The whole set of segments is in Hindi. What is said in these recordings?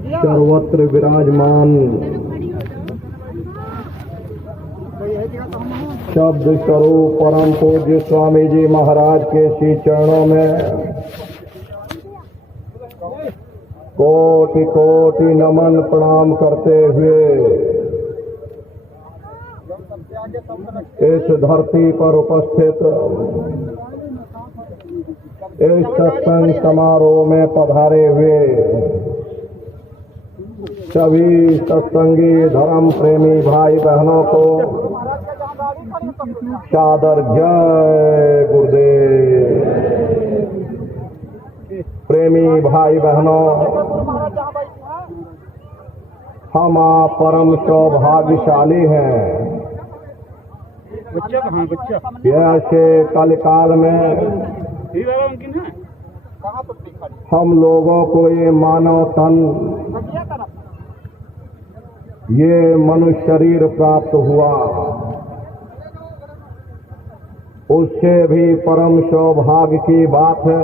सर्वत्र विराजमान शब्द स्वरूप परम पूज्य स्वामी जी महाराज के श्री चरणों में कोटि कोटि नमन प्रणाम करते हुए इस धरती पर उपस्थित इस सत्संग समारोह में पधारे हुए सभी सत्संगी धर्म प्रेमी भाई बहनों को सादर जय गुरुदेव। प्रेमी भाई बहनों, हम आप परम सौभाग्यशाली हैं। ऐसे कलकाल में हम लोगों को ये मानव तन, ये मनुष्य शरीर प्राप्त हुआ, उससे भी परम सौभाग्य की बात है।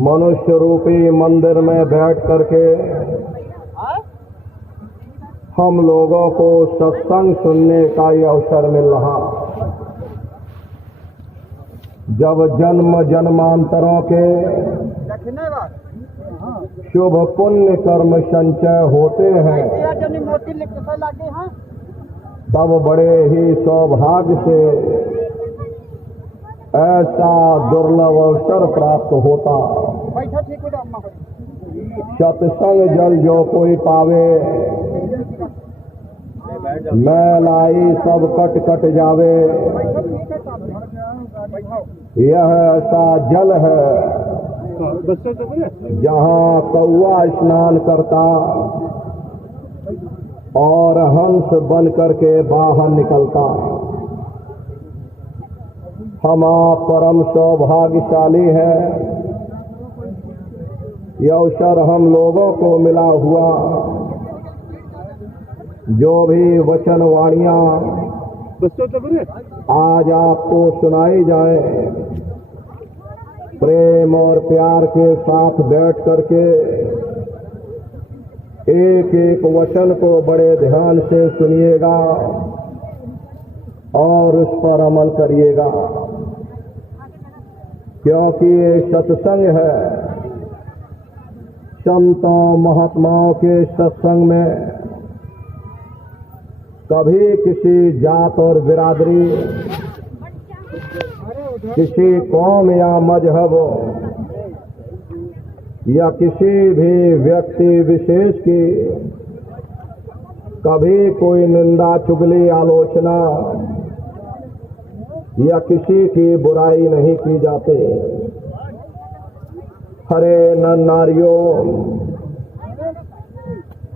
मनुष्य रूपी मंदिर में बैठ करके हम लोगों को सत्संग सुनने का ये अवसर मिल रहा। जब जन्म जन्मांतरों के शुभ पुण्य कर्म संचय होते हैं, तब बड़े ही सौभाग्य से ऐसा दुर्लभ अवसर प्राप्त होता। सत्संग जल जो कोई पावे, मैल आई सब कट कट जावे। यह ऐसा जल है जहाँ कौआ स्नान करता और हंस बन करके बाहर निकलता। हम आप परम सौभाग्यशाली हैं। यह अवसर हम लोगों को मिला हुआ। जो भी वचन वाणियाँ आज आपको सुनाई जाए, प्रेम और प्यार के साथ बैठ करके एक एक वचन को बड़े ध्यान से सुनिएगा और उस पर अमल करिएगा, क्योंकि ये सत्संग है। संतों महात्माओं के सत्संग में कभी किसी जात और बिरादरी, किसी कौम या मजहब या किसी भी व्यक्ति विशेष की कभी कोई निंदा, चुगली, आलोचना या किसी की बुराई नहीं की जाती। हरे नर नारियों,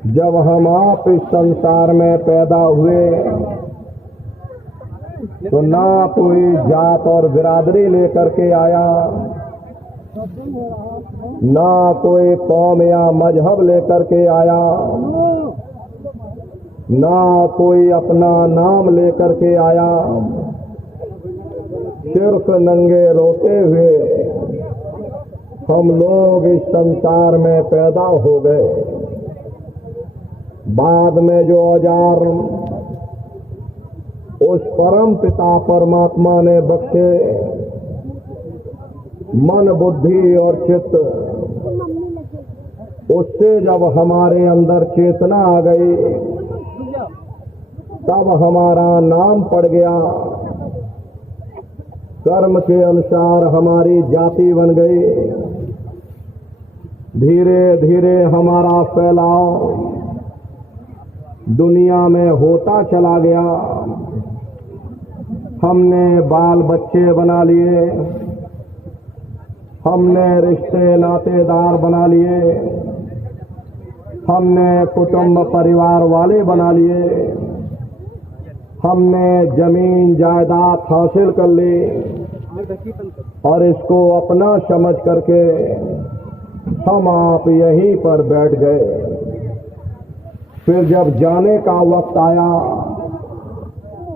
जब हम आप इस संसार में पैदा हुए तो ना कोई जात और बिरादरी लेकर के आया, ना कोई कौम या मजहब लेकर के आया, ना कोई अपना नाम लेकर के आया। सिर्फ नंगे रोते हुए हम लोग इस संसार में पैदा हो गए। बाद में जो औजार उस परम पिता परमात्मा ने बख्शे, मन, बुद्धि और चित्त, उससे जब हमारे अंदर चेतना आ गई, तब हमारा नाम पड़ गया। कर्म के अनुसार हमारी जाति बन गई। धीरे धीरे हमारा फैलाव दुनिया में होता चला गया। हमने बाल बच्चे बना लिए, हमने रिश्ते नातेदार बना लिए, हमने कुटुंब परिवार वाले बना लिए, हमने जमीन जायदाद हासिल कर ली और इसको अपना समझ करके हम आप यहीं पर बैठ गए। फिर जब जाने का वक्त आया,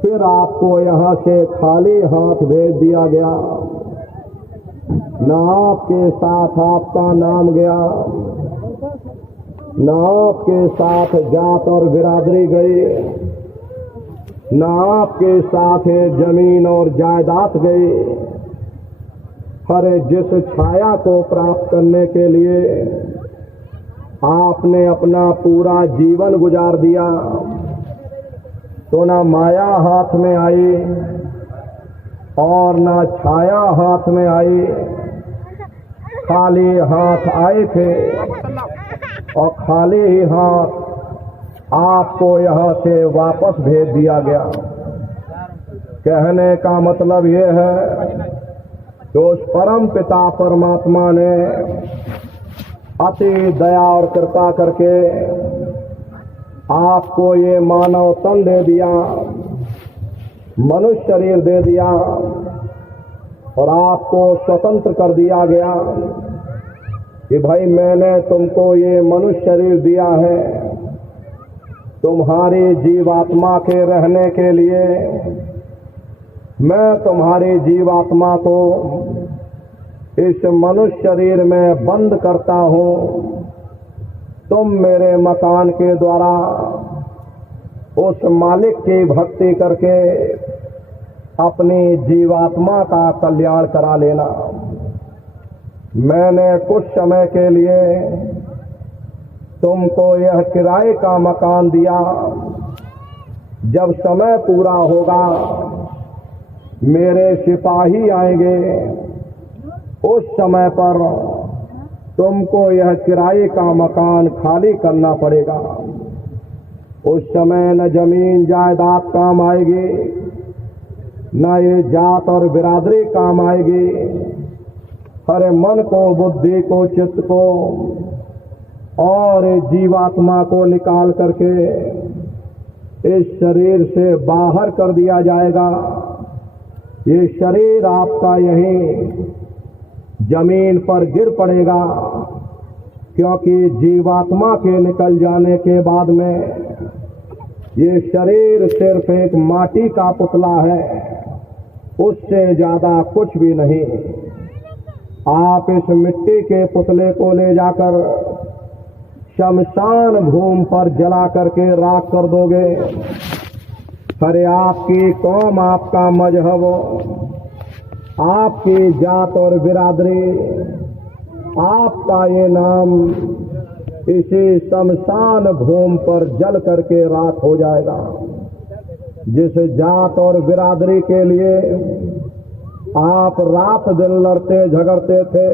फिर आपको यहाँ से खाली हाथ भेज दिया गया। न आपके साथ आपका नाम गया, न आपके साथ जात और बिरादरी गई, न आपके साथ जमीन और जायदाद गई। हर जिस छाया को प्राप्त करने के लिए आपने अपना पूरा जीवन गुजार दिया, तो ना माया हाथ में आई और ना छाया हाथ में आई, खाली हाथ आए थे और खाली ही हाथ आपको यहाँ से वापस भेज दिया गया। कहने का मतलब ये है कि उस परम पिता परमात्मा ने अति दया और कृपा करके आपको ये मानव तन दे दिया, मनुष्य शरीर दे दिया और आपको स्वतंत्र कर दिया गया कि भाई मैंने तुमको ये मनुष्य शरीर दिया है तुम्हारी जीवात्मा के रहने के लिए। मैं तुम्हारी जीवात्मा को इस मनुष्य शरीर में बंद करता हूँ। तुम मेरे मकान के द्वारा उस मालिक की भक्ति करके अपनी जीवात्मा का कल्याण करा लेना। मैंने कुछ समय के लिए तुमको यह किराए का मकान दिया। जब समय पूरा होगा मेरे सिपाही आएंगे, उस समय पर तुमको यह किराए का मकान खाली करना पड़ेगा। उस समय न जमीन जायदाद काम आएगी, न ये जात और बिरादरी काम आएगी। हर मन को, बुद्धि को, चित्त को और जीवात्मा को निकाल करके इस शरीर से बाहर कर दिया जाएगा। ये शरीर आपका यहीं जमीन पर गिर पड़ेगा, क्योंकि जीवात्मा के निकल जाने के बाद में ये शरीर सिर्फ एक माटी का पुतला है, उससे ज्यादा कुछ भी नहीं। आप इस मिट्टी के पुतले को ले जाकर शमशान भूमि पर जला करके राख कर दोगे। अरे आपकी कौम, आपका मजहब, आपकी जात और बिरादरी, आपका ये नाम इसी शमशान भूमि पर जल करके राख हो जाएगा। जिस जात और बिरादरी के लिए आप रात दिन लड़ते झगड़ते थे,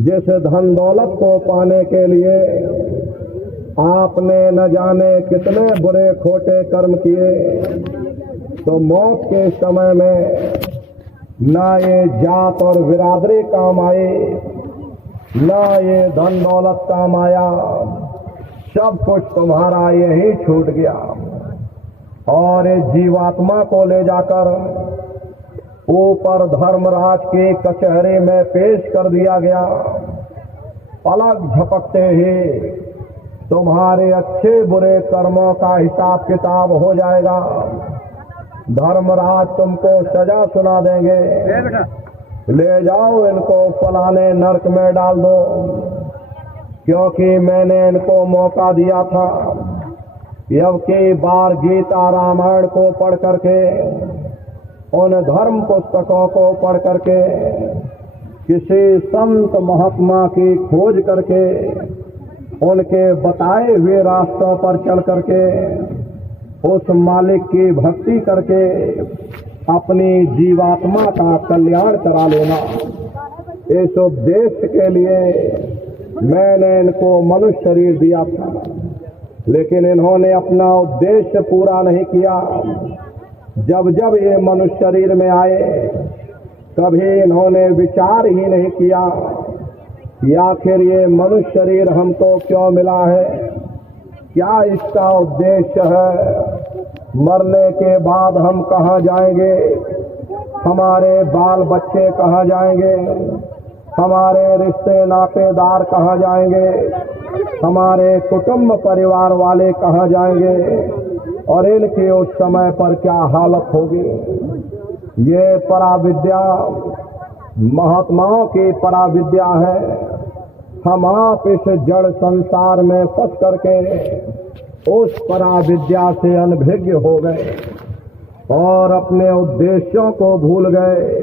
जिस धन दौलत को पाने के लिए आपने न जाने कितने बुरे खोटे कर्म किए, तो मौत के समय में ना ये जात और बिरादरी काम आए, ना ये धन दौलत काम आया, सब कुछ तुम्हारा यही छूट गया। और इस जीवात्मा को ले जाकर ऊपर धर्मराज की कचहरी में पेश कर दिया गया। पलक झपकते ही तुम्हारे अच्छे बुरे कर्मों का हिसाब किताब हो जाएगा। धर्मराज तुमको सजा सुना देंगे, ले जाओ इनको फलाने नरक में डाल दो, क्योंकि मैंने इनको मौका दिया था। अब की बार गीता रामायण को पढ़ करके, उन धर्म पुस्तकों को पढ़ करके, किसी संत महात्मा की खोज करके, उनके बताए हुए रास्तों पर चल करके, उस मालिक की भक्ति करके अपनी जीवात्मा का कल्याण करा लेना। इस उद्देश्य के लिए मैंने इनको मनुष्य शरीर दिया था, लेकिन इन्होंने अपना उद्देश्य पूरा नहीं किया। जब जब ये मनुष्य शरीर में आए, कभी इन्होंने विचार ही नहीं किया कि आखिर ये मनुष्य शरीर हमको क्यों मिला है, क्या इसका उद्देश्य है, मरने के बाद हम कहाँ जाएंगे, हमारे बाल बच्चे कहाँ जाएंगे, हमारे रिश्ते नातेदार कहाँ जाएंगे, हमारे कुटुंब परिवार वाले कहाँ जाएंगे, और इनके उस समय पर क्या हालत होगी। ये पराविद्या महात्माओं की पराविद्या है। हम आप इस जड़ संसार में फंस करके उस पराविद्या से अनभिज्ञ हो गए और अपने उद्देश्यों को भूल गए,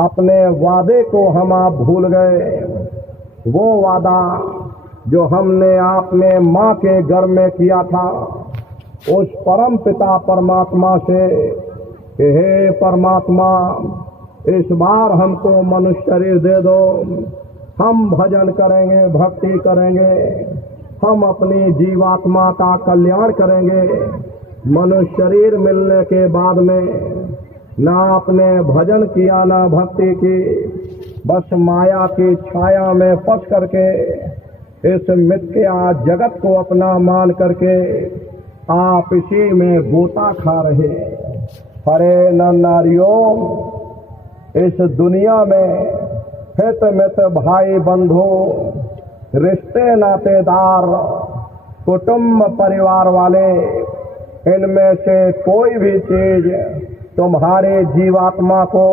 अपने वादे को हम आप भूल गए। वो वादा जो हमने आपने माँ के गर्भ में किया था उस परम पिता परमात्मा से, हे परमात्मा इस बार हमको मनुष्य शरीर दे दो, हम भजन करेंगे, भक्ति करेंगे, हम अपनी जीवात्मा का कल्याण करेंगे। मनुष्य शरीर मिलने के बाद में ना आपने भजन किया ना भक्ति की, बस माया की छाया में फंस करके इस मिथ्या जगत को अपना मान करके आप इसी में गोता खा रहे। हरे नर नारियों, इस दुनिया में हित मित भाई बंधु, रिश्ते नातेदार, कुटुंब परिवार वाले, इनमें से कोई भी चीज तुम्हारे जीवात्मा को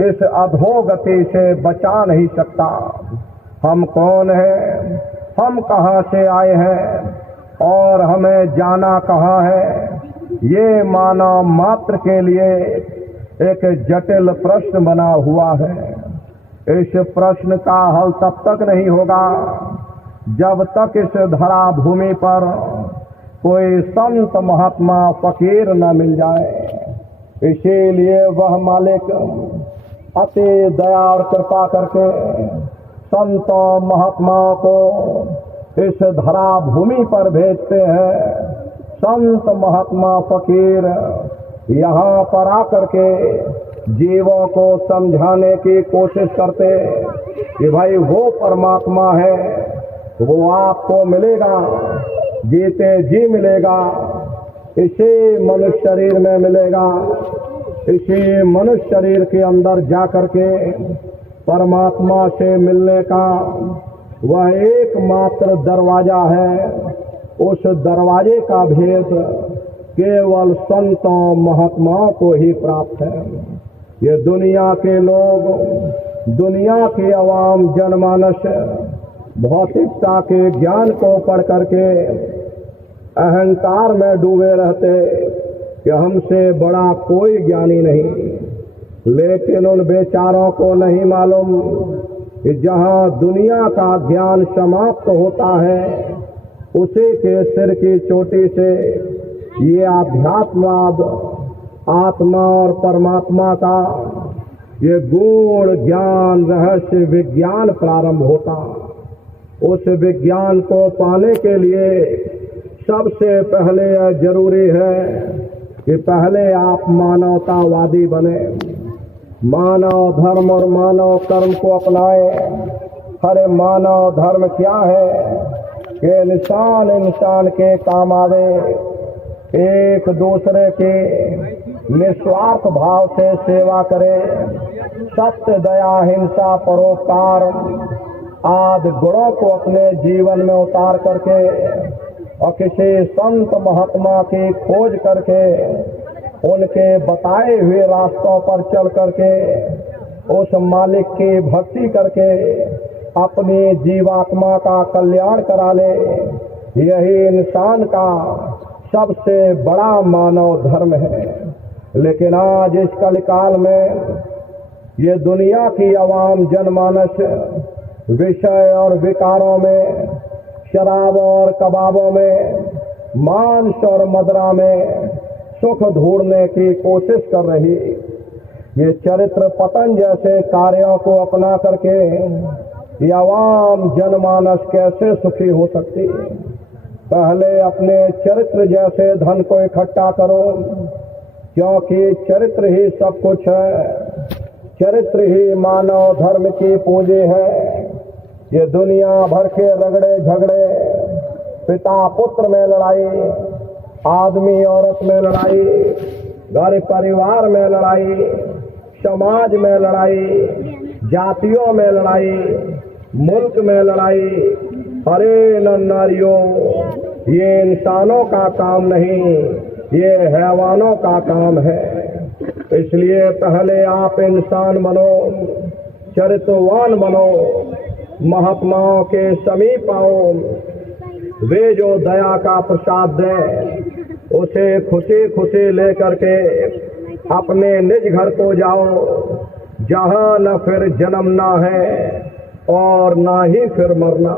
इस अधोगति से बचा नहीं सकता। हम कौन हैं, हम कहाँ से आए हैं और हमें जाना कहाँ है, ये मानव मात्र के लिए एक जटिल प्रश्न बना हुआ है। इस प्रश्न का हल तब तक नहीं होगा जब तक इस धरा भूमि पर कोई संत महात्मा फकीर न मिल जाए। इसीलिए वह मालिक अति दया और कृपा करके संतों महात्माओं को इस धरा भूमि पर भेजते हैं। संत महात्मा फकीर यहाँ पर आकर के जीवों को समझाने की कोशिश करते कि भाई वो परमात्मा है, वो आपको मिलेगा, जीते जी मिलेगा, इसी मनुष्य शरीर में मिलेगा। इसी मनुष्य शरीर के अंदर जाकर के परमात्मा से मिलने का वह एकमात्र दरवाजा है। उस दरवाजे का भेद केवल संतों महात्माओं को ही प्राप्त है। ये दुनिया के लोग, दुनिया की आवाम जनमानस भौतिकता के ज्ञान को पढ़ करके अहंकार में डूबे रहते कि हमसे बड़ा कोई ज्ञानी नहीं। लेकिन उन बेचारों को नहीं मालूम कि जहाँ दुनिया का ज्ञान समाप्त होता है उसी के सिर की चोटी से ये आध्यात्मवाद, आत्मा और परमात्मा का ये गूढ़ ज्ञान, रहस्य विज्ञान प्रारंभ होता। उस विज्ञान को पाने के लिए सबसे पहले यह जरूरी है कि पहले आप मानवतावादी बने, मानव धर्म और मानव कर्म को अपनाए। अरे मानव धर्म क्या है कि इंसान इंसान के काम आवे, एक दूसरे की निस्वार्थ भाव से सेवा करे, सत्य, दया, हिंसा, परोपकार आदि गुणों को अपने जीवन में उतार करके और किसी संत महात्मा की खोज करके उनके बताए हुए रास्तों पर चल करके उस मालिक की भक्ति करके अपनी जीवात्मा का कल्याण करा ले, यही इंसान का सबसे बड़ा मानव धर्म है। लेकिन आज इस कलिकाल में ये दुनिया की आवाम जनमानस विषय और विकारों में, शराब और कबाबों में, मांस और मदिरा में सुख ढूंढने की कोशिश कर रही। ये चरित्र पतन जैसे कार्यों को अपना करके ये आवाम जनमानस कैसे सुखी हो सकती? पहले अपने चरित्र जैसे धन को इकट्ठा करो, क्योंकि चरित्र ही सब कुछ है। चरित्र ही मानव धर्म की पूंजी है। ये दुनिया भर के रगड़े झगड़े, पिता पुत्र में लड़ाई, आदमी औरत में लड़ाई, घर परिवार में लड़ाई, समाज में लड़ाई, जातियों में लड़ाई, मुल्क में लड़ाई। अरे नारियों, ये इंसानों का काम नहीं, ये हैवानों का काम है। इसलिए पहले आप इंसान बनो, चरित्रवान बनो, महात्माओं के समीप आओ। वे जो दया का प्रसाद दें उसे खुशी खुशी लेकर के अपने निज घर को जाओ, जहाँ न फिर जन्मना है और ना ही फिर मरना।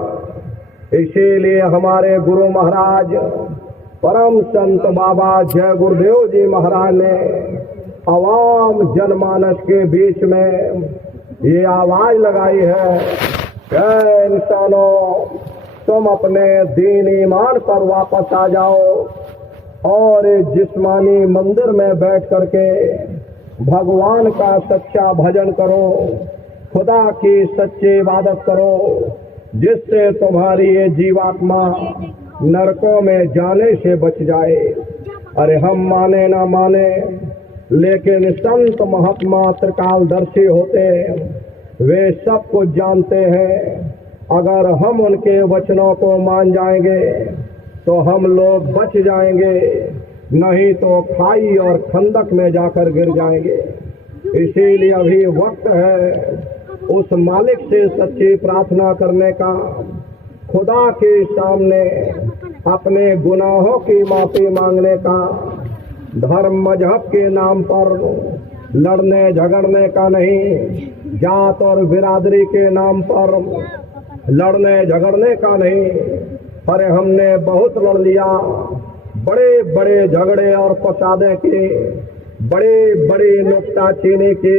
इसीलिए हमारे गुरु महाराज परम संत बाबा जय गुरुदेव जी महाराज ने आवाम जनमानस के बीच में ये आवाज लगाई है कि इंसानों, तुम अपने दीन ईमान पर वापस आ जाओ और इस जिस्मानी मंदिर में बैठ करके भगवान का सच्चा भजन करो, खुदा की सच्ची इबादत करो, जिससे तुम्हारी ये जीवात्मा नरकों में जाने से बच जाए। अरे हम माने ना माने, लेकिन संत महात्मा त्रिकालदर्शी होते हैं, वे सब कुछ जानते हैं। अगर हम उनके वचनों को मान जाएंगे तो हम लोग बच जाएंगे, नहीं तो खाई और खंदक में जाकर गिर जाएंगे। इसीलिए अभी वक्त है उस मालिक से सच्ची प्रार्थना करने का, खुदा के सामने अपने गुनाहों की माफी मांगने का, धर्म मजहब के नाम पर लड़ने झगड़ने का नहीं, जात और बिरादरी के नाम पर लड़ने झगड़ने का नहीं। अरे हमने बहुत लड़ लिया, बड़े बड़े झगड़े और फसादे के, बड़े बड़े नुक्ताचीनी के,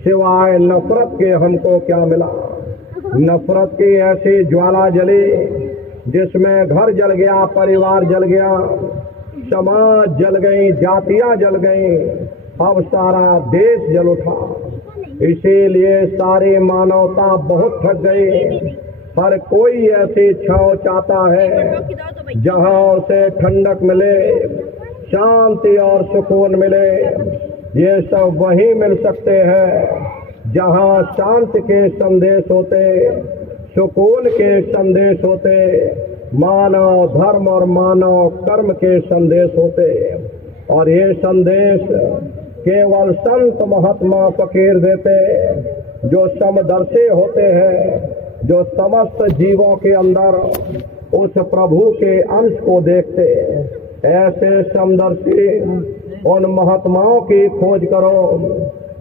सिवाय नफरत के हमको क्या मिला। नफरत की ऐसी ज्वाला जली जिसमें घर जल गया, परिवार जल गया, समाज जल गई, जातियां जल गई, अब सारा देश जल उठा। इसीलिए सारी मानवता बहुत थक गई। हर कोई ऐसी छांव चाहता है जहां उसे ठंडक मिले, शांति और सुकून मिले। ये सब वही मिल सकते हैं जहां शांति के संदेश होते, सुकून के संदेश होते, मानव धर्म और मानव कर्म के संदेश होते। और ये संदेश केवल संत महात्मा फकीर देते, जो समदर्शी होते हैं, जो समस्त जीवों के अंदर उस प्रभु के अंश को देखते। ऐसे समदर्शी उन महात्माओं की खोज करो।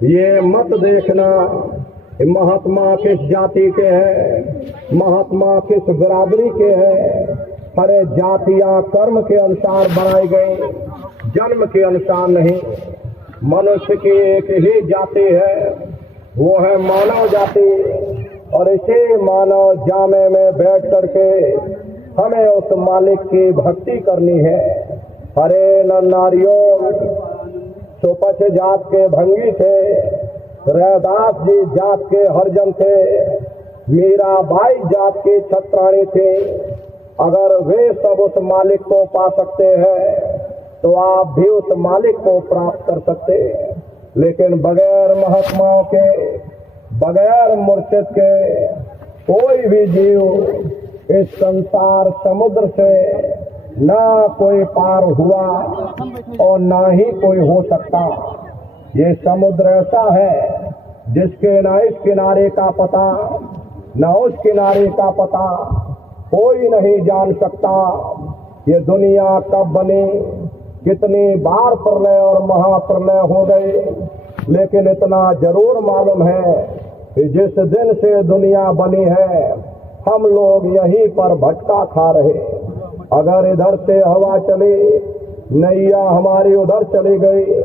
ये मत देखना महात्मा किस जाति के हैं, महात्मा किस बिरादरी के हैं। अरे जातियां कर्म के अनुसार बनाई गई, जन्म के अनुसार नहीं। मनुष्य की एक ही जाति है, वो है मानव जाति। और इसी मानव जामे में बैठ करके हमें उस मालिक की भक्ति करनी है। हरे नारियों, सुपच जात के भंगी थे, रैदास जी जात के हरजन थे, मीराबाई जात की छत्राणी थी। अगर वे सब उस मालिक को पा सकते हैं तो आप भी उस मालिक को प्राप्त कर सकते हैं। लेकिन बगैर महात्माओं के, बगैर मुर्शिद के कोई भी जीव इस संसार समुद्र से ना कोई पार हुआ और ना ही कोई हो सकता। ये समुद्र ऐसा है जिसके न इस किनारे का पता न उस किनारे का पता कोई नहीं जान सकता। ये दुनिया कब बनी, कितनी बार प्रलय और महाप्रलय हो गए, लेकिन इतना जरूर मालूम है कि जिस दिन से दुनिया बनी है हम लोग यहीं पर भटका खा रहे। अगर इधर से हवा चली, नैया हमारी उधर चली गई,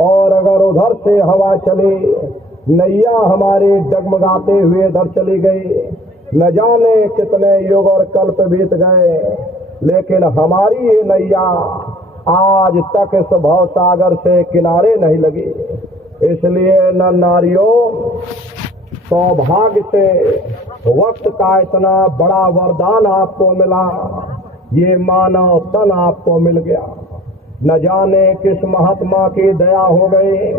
और अगर उधर से हवा चली, नैया हमारी डगमगाते हुए इधर चली गई। न जाने कितने युग और कल्प बीत गए, लेकिन हमारी ये नैया आज तक इस भव सागर से किनारे नहीं लगी। इसलिए न नारियों, सौभाग्य से वक्त का इतना बड़ा वरदान आपको मिला, ये मानव तन आपको मिल गया। न जाने किस महात्मा की दया हो गई,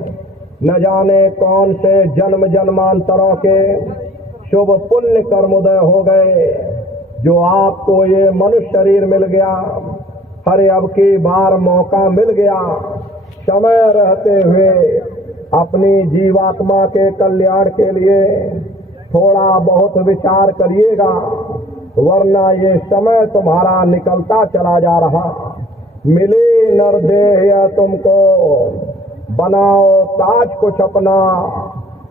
न जाने कौन से जन्म जन्मांतरों के शुभ पुण्य कर्मोदय हो गए जो आपको ये मनुष्य शरीर मिल गया। अरे अब की बार मौका मिल गया, समय रहते हुए अपनी जीवात्मा के कल्याण के लिए थोड़ा बहुत विचार करिएगा, वरना ये समय तुम्हारा निकलता चला जा रहा। मिले नरदेह तुमको, बनाओ ताज कुछ अपना,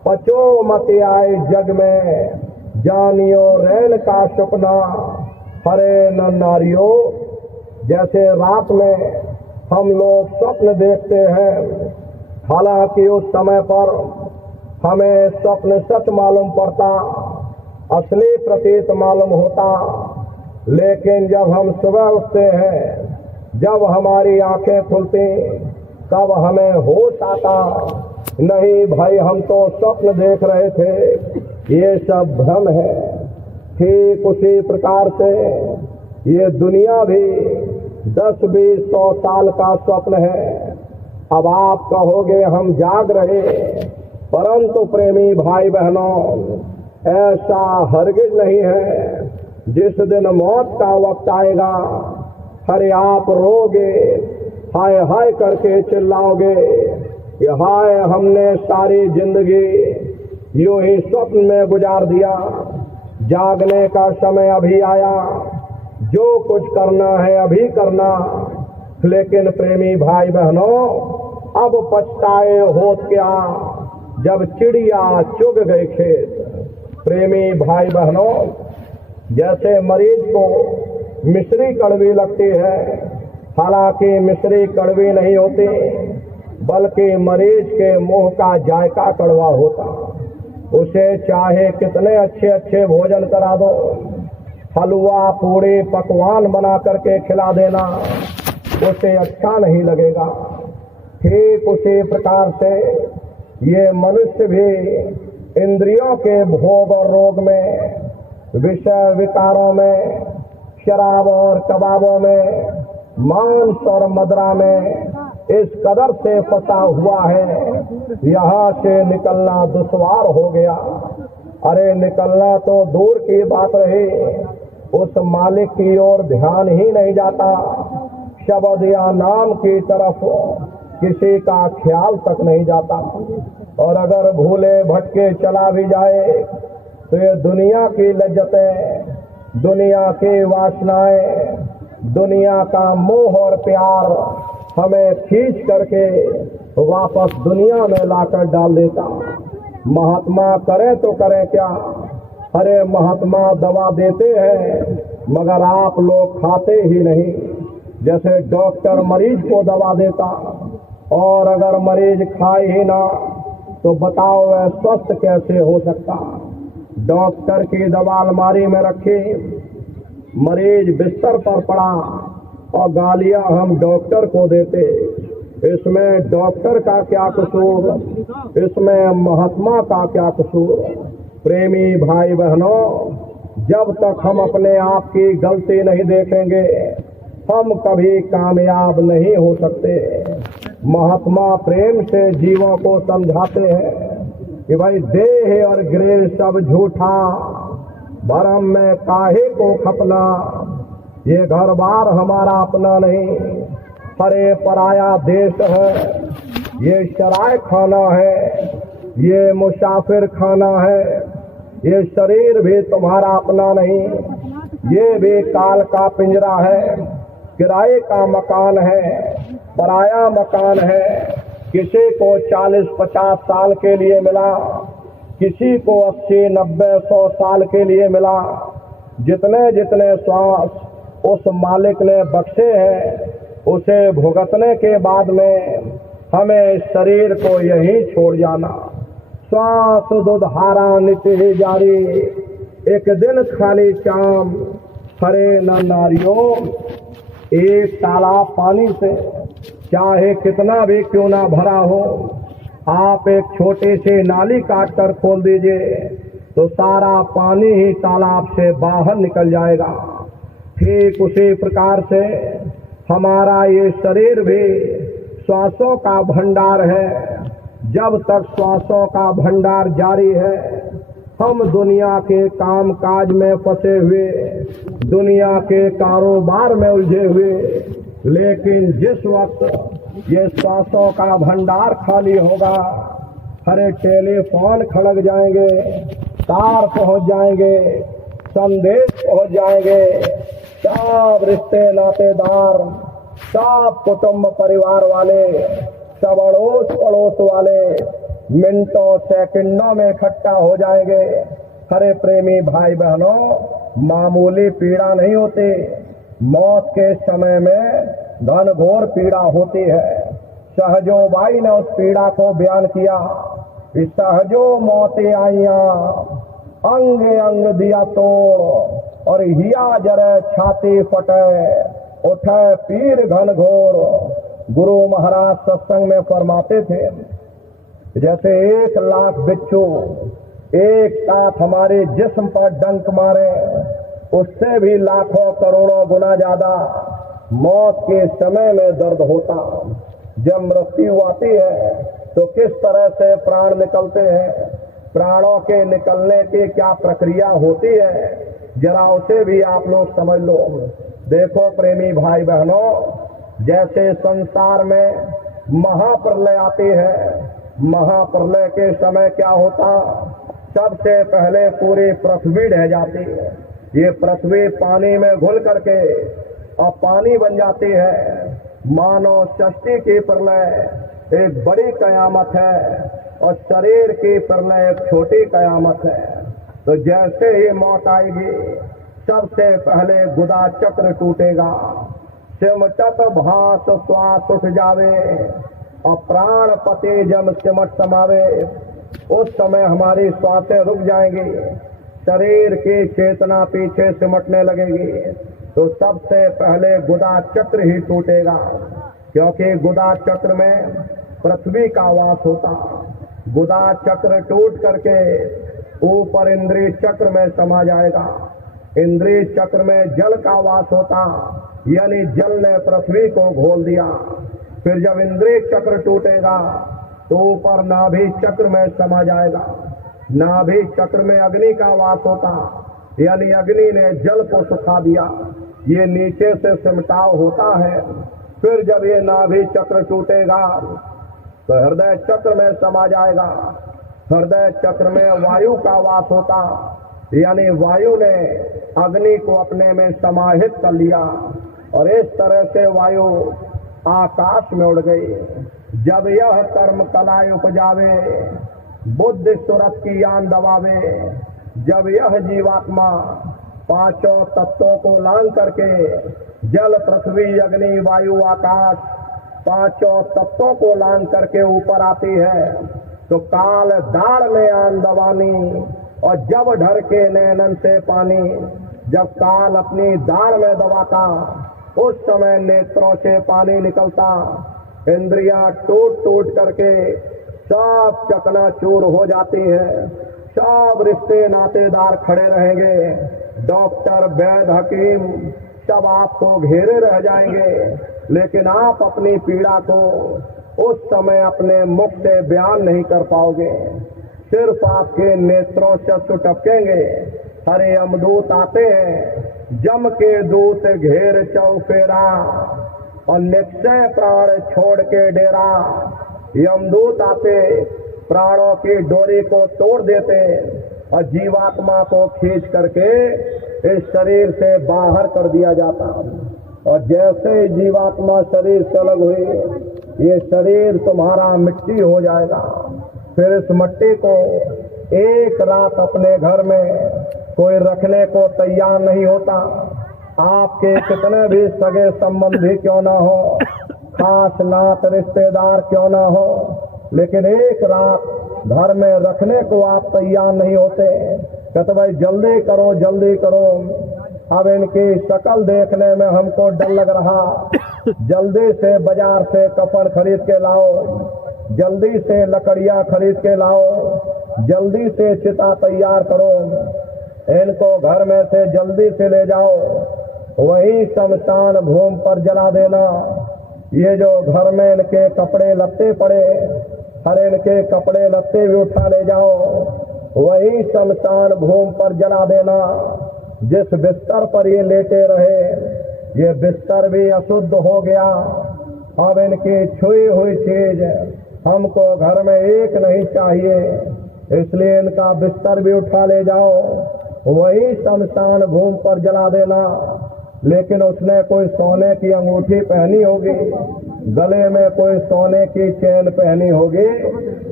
पचो मत आए जग में, जानियो रैन का सपना। हरे न नारियों, जैसे रात में हम लोग स्वप्न देखते हैं, हालांकि उस समय पर हमें स्वप्न सच मालूम पड़ता, असली प्रतीत मालूम होता, लेकिन जब हम सुबह उठते हैं, जब हमारी आंखें खुलती, तब हमें होश आता, नहीं भाई हम तो स्वप्न देख रहे थे, ये सब भ्रम है। ठीक उसी प्रकार से ये दुनिया भी 10-20-100 साल का स्वप्न है। अब आप कहोगे हम जाग रहे, परंतु प्रेमी भाई बहनों, ऐसा हरगिज नहीं है। जिस दिन मौत का वक्त आएगा, अरे आप रोगे, हाय हाय करके चिल्लाओगे कि हाय हमने सारी जिंदगी यूं ही स्वप्न में गुजार दिया, जागने का समय अभी आया, जो कुछ करना है अभी करना। लेकिन प्रेमी भाई बहनों, अब पछताए होत क्या, जब चिड़िया चुग गए खेत। प्रेमी भाई बहनों, जैसे मरीज को मिश्री कड़वी लगती है, हालांकि मिश्री कड़वी नहीं होती, बल्कि मरीज के मुंह का जायका कड़वा होता। उसे चाहे कितने अच्छे अच्छे भोजन करा दो, हलवा पूड़ी पकवान बना करके खिला देना, उसे अच्छा नहीं लगेगा। ठीक उसी प्रकार से ये मनुष्य भी इंद्रियों के भोग और रोग में, विषय विकारों में, शराब और कबाबों में, मांस और मदिरा में इस कदर से फंसा हुआ है, यहाँ से निकलना दुश्वार हो गया। अरे निकलना तो दूर की बात रही, उस मालिक की ओर ध्यान ही नहीं जाता, शब्द या नाम की तरफ किसी का ख्याल तक नहीं जाता। और अगर भूले भटके चला भी जाए, तो ये दुनिया की लज्जतें, दुनिया की वासनाएं, दुनिया का मोह और प्यार हमें खींच करके वापस दुनिया में लाकर डाल देता। महात्मा करे तो करे क्या, अरे महात्मा दवा देते हैं, मगर आप लोग खाते ही नहीं। जैसे डॉक्टर मरीज को दवा देता, और अगर मरीज खाए ही ना, तो बताओ वह स्वस्थ कैसे हो सकता। डॉक्टर की दवा अलमारी में रखी, मरीज बिस्तर पर पड़ा, और गालियां हम डॉक्टर को देते। इसमें डॉक्टर का क्या कसूर, इसमें महात्मा का क्या कसूर। प्रेमी भाई बहनों, जब तक हम अपने आप की गलती नहीं देखेंगे, हम कभी कामयाब नहीं हो सकते। महात्मा प्रेम से जीवों को समझाते हैं कि भाई देह और गृह सब झूठा, भरम में काहे को खपना। ये घर बार हमारा अपना नहीं, हरे पराया देश है। ये शराय खाना है, ये मुसाफिर खाना है। ये शरीर भी तुम्हारा अपना नहीं, ये भी काल का पिंजरा है, किराए का मकान है, पराया मकान है। किसी को 40-50 साल के लिए मिला, किसी को 80-90-100 साल के लिए मिला। जितने जितने श्वास उस मालिक ने बख्शे हैं, उसे भुगतने के बाद में हमें इस शरीर को यहीं छोड़ जाना। श्वास दुधारा नित्य ही जारी, एक दिन खाली शाम। हरे न नारियों, एक तालाब पानी से चाहे कितना भी क्यों ना भरा हो, आप एक छोटी सी नाली काट कर खोल दीजिए, तो सारा पानी ही तालाब से बाहर निकल जाएगा। ठीक उसी प्रकार से हमारा ये शरीर भी श्वासों का भंडार है। जब तक श्वासों का भंडार जारी है, हम दुनिया के काम काज में फंसे हुए, दुनिया के कारोबार में उलझे हुए। लेकिन जिस वक्त ये श्वासों का भंडार खाली होगा, हरे टेलीफोन खड़क जाएंगे, तार पहुंच जाएंगे, संदेश पहुंच जाएंगे। सब रिश्ते नातेदार, सब कुटुंब परिवार वाले, सब अड़ोस पड़ोस वाले मिनटों सेकंडों में इकट्ठा हो जाएंगे। हरे प्रेमी भाई बहनों, मामूली पीड़ा नहीं होती, मौत के समय में घनघोर पीड़ा होती है। सहजो बाई ने उस पीड़ा को बयान किया कि सहजो मौतें आईया, अंग अंग दिया तोड़, और हिया जरे छाती फटे, उठे पीर घनघोर। गुरु महाराज सत्संग में फरमाते थे, जैसे 1 लाख बिच्छू एक साथ हमारे जिस्म पर डंक मारे, उससे भी लाखों करोड़ों गुना ज्यादा मौत के समय में दर्द होता। जब मृत्यु आती है तो किस तरह से प्राण निकलते हैं, प्राणों के निकलने की क्या प्रक्रिया होती है, जरा उसे भी आप लोग समझ लो। देखो प्रेमी भाई बहनों, जैसे संसार में महाप्रलय आती है, महाप्रलय के समय क्या होता, सबसे पहले पूरी पृथ्वी ढह जाती है। ये पृथ्वी पानी में घुल करके और पानी बन जाती है। मानव सृष्टि की प्रलय एक बड़ी कयामत है और शरीर की प्रलय एक छोटी कयामत है। तो जैसे ही मौत आएगी, सबसे पहले गुदा चक्र टूटेगा, सिमटत भास श्वास उठ जावे, और प्राण पति जब सिमट समावे, उस समय हमारी श्वासें रुक जाएंगी, शरीर की चेतना पीछे सिमटने लगेगी। तो सबसे पहले गुदा चक्र ही टूटेगा, क्योंकि गुदा चक्र में पृथ्वी का वास होता। गुदा चक्र टूट करके ऊपर इंद्रिय चक्र में समा जाएगा। इंद्रिय चक्र में जल का वास होता, यानी जल ने पृथ्वी को घोल दिया। फिर जब इंद्रिय चक्र टूटेगा तो ऊपर नाभि चक्र में समा जाएगा। नाभि चक्र में अग्नि का वास होता, यानी अग्नि ने जल को सुखा दिया, ये नीचे से सिमटाव होता है। फिर जब ये नाभि चक्र टूटेगा तो हृदय चक्र में समा जाएगा। हृदय चक्र में वायु का वास होता, यानी वायु ने अग्नि को अपने में समाहित कर लिया, और इस तरह से वायु आकाश में उड़ गई। जब यह कर्म कलाएं उपजावे, बुद्धि सुरत की यान दबावे, जब यह जीवात्मा पांचों तत्वों को लांग करके जल पृथ्वी अग्नि वायु आकाश पांचों तत्वों को लांग करके ऊपर आती है, तो काल दाढ़ में आन दबानी, और जब ढर के नैनन से पानी, जब काल अपनी दाढ़ में दबाता उस समय नेत्रों से पानी निकलता। इंद्रियां टूट टूट करके सब चकनाचूर हो जाती है। सब रिश्ते नातेदार खड़े रहेंगे, डॉक्टर वैद्य हकीम सब आपको घेरे रह जाएंगे, लेकिन आप अपनी पीड़ा को उस समय अपने मुख से बयान नहीं कर पाओगे। सिर्फ आपके नेत्रों से अश्रु टपकेंगे। हरे यमदूत आते हैं, जम के दूत घेर चौफेरा, और निश्चय प्राण छोड़ के डेरा। यमदूत आते, प्राणों की डोरी को तोड़ देते और जीवात्मा को खींच करके इस शरीर से बाहर कर दिया जाता। और जैसे जीवात्मा शरीर से अलग हुई, ये शरीर तुम्हारा मिट्टी हो जाएगा। फिर इस मिट्टी को एक रात अपने घर में कोई रखने को तैयार नहीं होता। आपके कितने भी सगे संबंधी क्यों ना हो, खास नात रिश्तेदार क्यों ना हो, लेकिन एक रात घर में रखने को आप तैयार नहीं होते। कहते भाई जल्दी करो जल्दी करो, अब इनकी शक्ल देखने में हमको डर लग रहा, जल्दी से बाजार से कफन खरीद के लाओ, जल्दी से लकड़ियां खरीद के लाओ, जल्दी से चिता तैयार करो, इनको घर में से जल्दी से ले जाओ, वही शमशान भूमि पर जला देना। ये जो घर में इनके कपड़े लत्ते पड़े, हर इनके कपड़े लत्ते भी उठा ले जाओ, वही शमशान भूमि पर जला देना। जिस बिस्तर पर ये लेटे रहे, ये बिस्तर भी अशुद्ध हो गया। अब इनकी छुई हुई चीज हमको घर में एक नहीं चाहिए, इसलिए इनका बिस्तर भी उठा ले जाओ, वही शमशान भूमि पर जला देना। लेकिन उसने कोई सोने की अंगूठी पहनी होगी, गले में कोई सोने की चेन पहनी होगी,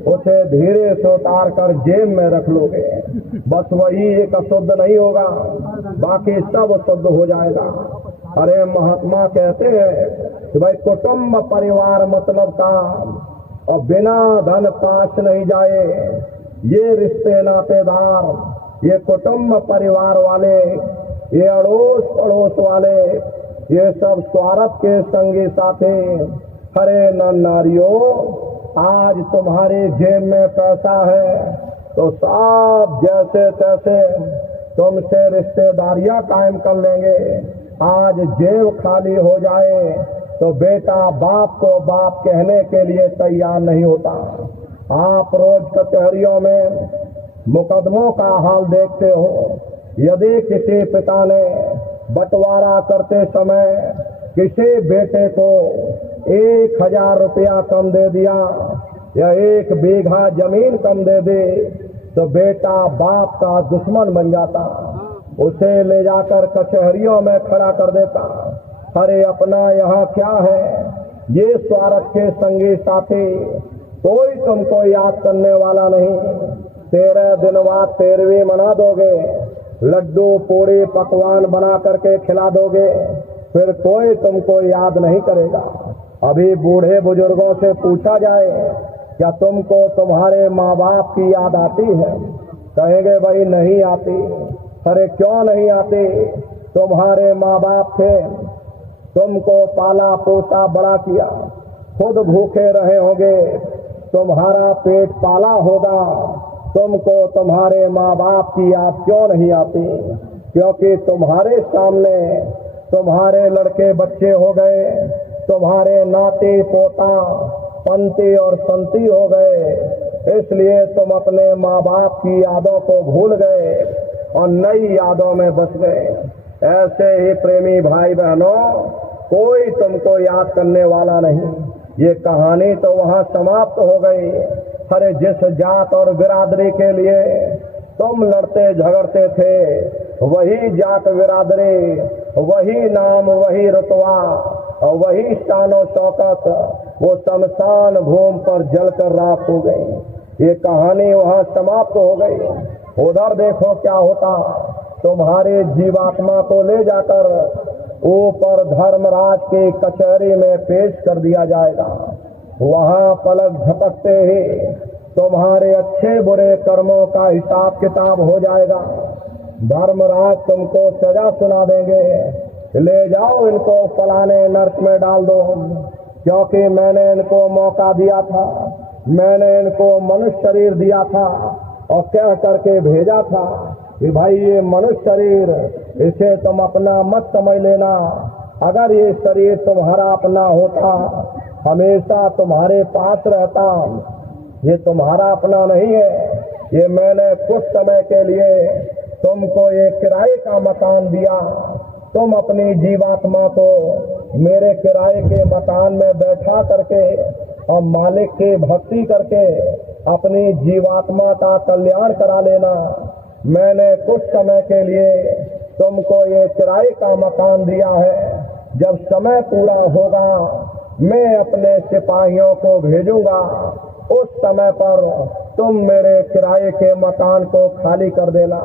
उसे धीरे से उतार कर जेब में रख लोगे। बस वही एक अशुद्ध नहीं होगा, बाकी सब शुद्ध हो जाएगा। अरे महात्मा कहते हैं कि भाई कुटुंब परिवार मतलब का, और बिना धन पास नहीं जाए। ये रिश्ते नातेदार, ये कुटुंब परिवार वाले, ये अड़ोस पड़ोस वाले, ये सब स्वार्थ के संगी साथी। अरे नारियों, आज तुम्हारी जेब में पैसा है तो सब जैसे तैसे तुमसे रिश्तेदारियां कायम कर लेंगे। आज जेब खाली हो जाए तो बेटा बाप को बाप कहने के लिए तैयार नहीं होता। आप रोज कचहरियों में मुकदमों का हाल देखते हो। यदि किसी पिता ने बंटवारा करते समय किसी बेटे को 1000 रुपया कम दे दिया या 1 बीघा जमीन कम दे दे, तो बेटा बाप का दुश्मन बन जाता, उसे ले जाकर कचहरियों में खड़ा कर देता। अरे अपना यहाँ क्या है, ये स्वार्थ के संगी साथी, कोई तुमको याद करने वाला नहीं। 13 दिन बाद 13वीं मना दोगे, लड्डू पूड़ी पकवान बना करके खिला दोगे, फिर कोई तुमको याद नहीं करेगा। अभी बूढ़े बुजुर्गों से पूछा जाए क्या तुमको तुम्हारे माँ बाप की याद आती है, कहेंगे भाई नहीं आती। अरे क्यों नहीं आती? तुम्हारे माँ बाप थे, तुमको पाला पोसा बड़ा किया, खुद भूखे रहे होंगे, तुम्हारा पेट पाला होगा, तुमको तुम्हारे माँ बाप की याद क्यों नहीं आती? क्योंकि तुम्हारे सामने तुम्हारे लड़के बच्चे हो गए, तुम्हारे नाती पोता पंती और संती हो गए, इसलिए तुम अपने माँ बाप की यादों को भूल गए और नई यादों में बस गए। ऐसे ही प्रेमी भाई बहनों, कोई तुमको याद करने वाला नहीं। ये कहानी तो वहाँ समाप्त हो गई। अरे जिस जात और बिरादरी के लिए तुम लड़ते झगड़ते थे, वही जात बिरादरी, वही नाम, वही रुतबा और वही शानो शौकत, वो शमशान भूमि पर जलकर राख हो गई। ये कहानी वहाँ समाप्त हो गई। उधर देखो क्या होता, तुम्हारे जीवात्मा को ले जाकर ऊपर धर्मराज की कचहरी में पेश कर दिया जाएगा। वहाँ पलक झपकते ही तुम्हारे अच्छे बुरे कर्मों का हिसाब किताब हो जाएगा। धर्मराज तुमको सजा सुना देंगे, ले जाओ इनको फलाने नर्क में डाल दो, क्योंकि मैंने इनको मौका दिया था, मैंने इनको मनुष्य शरीर दिया था और कह करके भेजा था कि भाई ये मनुष्य शरीर, इसे तुम अपना मत समझ लेना। अगर ये शरीर तुम्हारा अपना होता, हमेशा तुम्हारे पास रहता, ये तुम्हारा अपना नहीं है। ये मैंने कुछ समय के लिए तुमको ये किराए का मकान दिया, तुम अपनी जीवात्मा को मेरे किराए के मकान में बैठा करके और मालिक की भक्ति करके अपनी जीवात्मा का कल्याण करा लेना। मैंने कुछ समय के लिए तुमको ये किराए का मकान दिया है, जब समय पूरा होगा मैं अपने सिपाहियों को भेजूंगा, उस समय पर तुम मेरे किराए के मकान को खाली कर देना।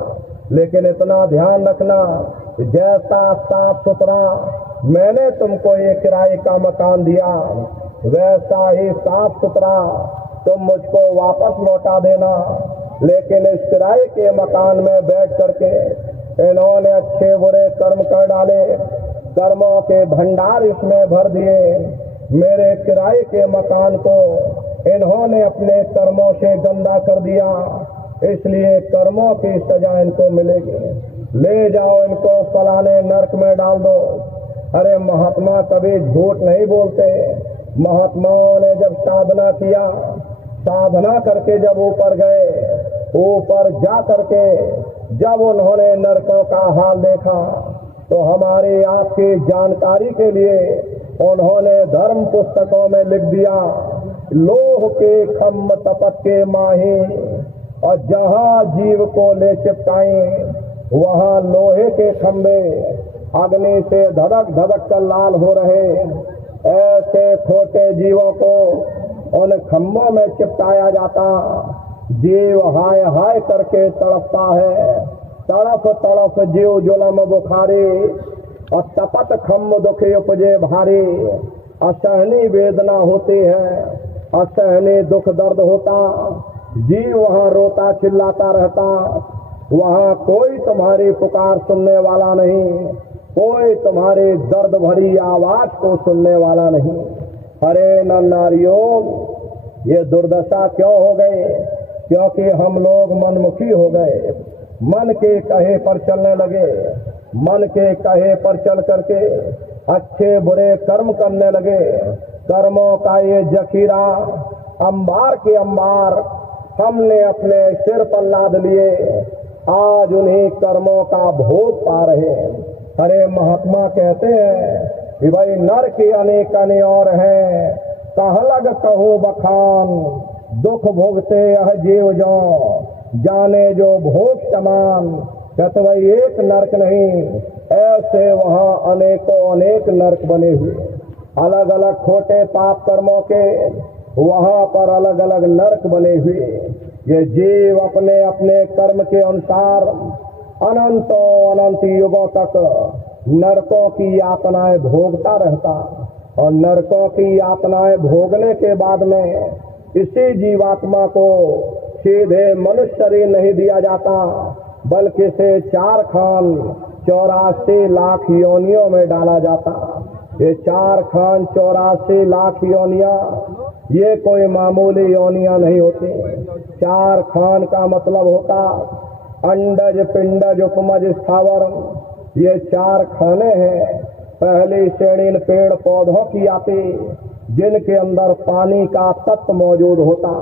लेकिन इतना ध्यान रखना, जैसा साफ सुथरा मैंने तुमको ये किराए का मकान दिया, वैसा ही साफ सुथरा तुम मुझको वापस लौटा देना। लेकिन इस किराए के मकान में बैठ करके इन्होंने अच्छे बुरे कर्म कर डाले, कर्मों के भंडार इसमें भर दिए। मेरे किराए के मकान को इन्होंने अपने कर्मों से गंदा कर दिया, इसलिए कर्मों की सजा इनको मिलेगी। ले जाओ इनको फलाने नरक में डाल दो। अरे महात्मा कभी झूठ नहीं बोलते। महात्माओं ने जब साधना किया, साधना करके जब ऊपर गए, ऊपर जा करके जब उन्होंने नरकों का हाल देखा, तो हमारी आपकी जानकारी के लिए उन्होंने धर्म पुस्तकों में लिख दिया, लोह लोह के खम्भ तपत के माहे, और जहां जीव को ले चिपकाएं वहां लोहे के खंभे अग्नि से धधक धधक कर लाल हो रहे। ऐसे छोटे जीवों को उन खंभों में चिपकाया जाता। जीव हाय हाय करके तड़पता है, तड़प तड़प जीव जुलम बुखारे, और तपत खम्भ दुखे उपजे भारी। असहनी वेदना होती है, असहनी दुख दर्द होता। जीव वहां रोता चिल्लाता रहता, वहां कोई तुम्हारी पुकार सुनने वाला नहीं, कोई तुम्हारी दर्द भरी आवाज को सुनने वाला नहीं। अरे नर नारियों, ये दुर्दशा क्यों हो गई? क्योंकि हम लोग मनमुखी हो गए, मन के कहे पर चलने लगे। मन के कहे पर चल करके अच्छे बुरे कर्म करने लगे। कर्मों का ये जखीरा अंबार के अंबार हमने अपने सिर पर लाद लिए, आज उन्हीं कर्मों का भोग पा रहे। अरे महात्मा कहते हैं कि भाई नर के अनेक अने और हैं, कह लग कहूँ बखान, दुख भोगते यह जीव जो जाने जो भोग समान। कहते भाई एक नरक नहीं, ऐसे वहां अनेकों अनेक नरक बने हुए। अलग अलग छोटे पाप कर्मों के वहां पर अलग अलग नरक बने हुए। ये जीव अपने अपने कर्म के अनुसार अनंतों अनंत युगों तक नरकों की यातनाएं भोगता रहता, और नरकों की यातनाएं भोगने के बाद में इसी जीवात्मा को सीधे मनुष्य शरीर नहीं दिया जाता, बल्कि से 4 खान 84 लाख योनियों में डाला जाता। ये 4 खान 84 लाख योनियां ये कोई मामूली योनियां नहीं होती। 4 खान का मतलब होता अंडज पिंडज उपमज स्थावर। ये 4 खाने हैं। पहली श्रेणी पेड़ पौधों की आती, जिनके अंदर पानी का तत्व मौजूद होता।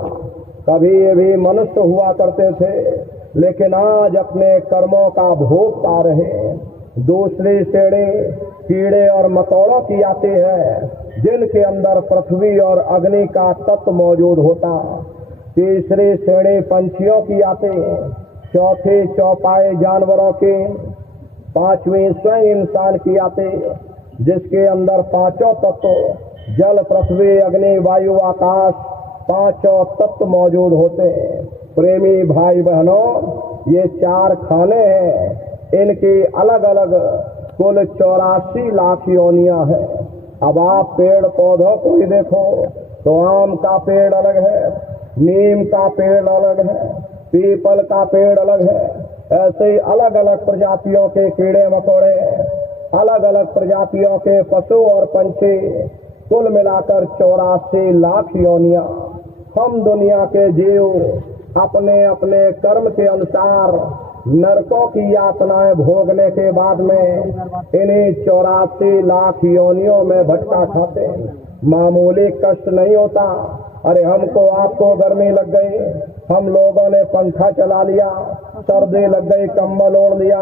कभी ये भी मनुष्य हुआ करते थे, लेकिन आज अपने कर्मों का भोग पा रहे। दूसरी श्रेणी कीड़े और मकोड़ों की आती है, जिनके अंदर पृथ्वी और अग्नि का तत्व मौजूद होता। तीसरी श्रेणी पंछियों की आती, चौथी चौपाए जानवरों की, 5वीं स्वयं इंसान की आती, जिसके अंदर 5 तत्व जल पृथ्वी अग्नि वायु आकाश 5 तत्व मौजूद होते। प्रेमी भाई बहनों, ये 4 खाने हैं, इनकी अलग अलग कुल 84 लाख योनियां हैं। अब आप पेड़ पौधों को ही देखो तो आम का पेड़ अलग है, नीम का पेड़ अलग है, पीपल का पेड़ अलग है। ऐसे ही अलग अलग प्रजातियों के कीड़े मकोड़े, अलग अलग प्रजातियों के पशु और पंछी, कुल मिलाकर 84 लाख योनियां। हम दुनिया के जीव अपने अपने कर्म के अनुसार नरकों की यातनाएं भोगने के बाद में इन्हीं 84 लाख योनियों में भटका खाते। मामूली कष्ट नहीं होता। अरे हमको आपको गर्मी लग गई, हम लोगों ने पंखा चला लिया, सर्दी लग गई कंबल ओढ़ लिया,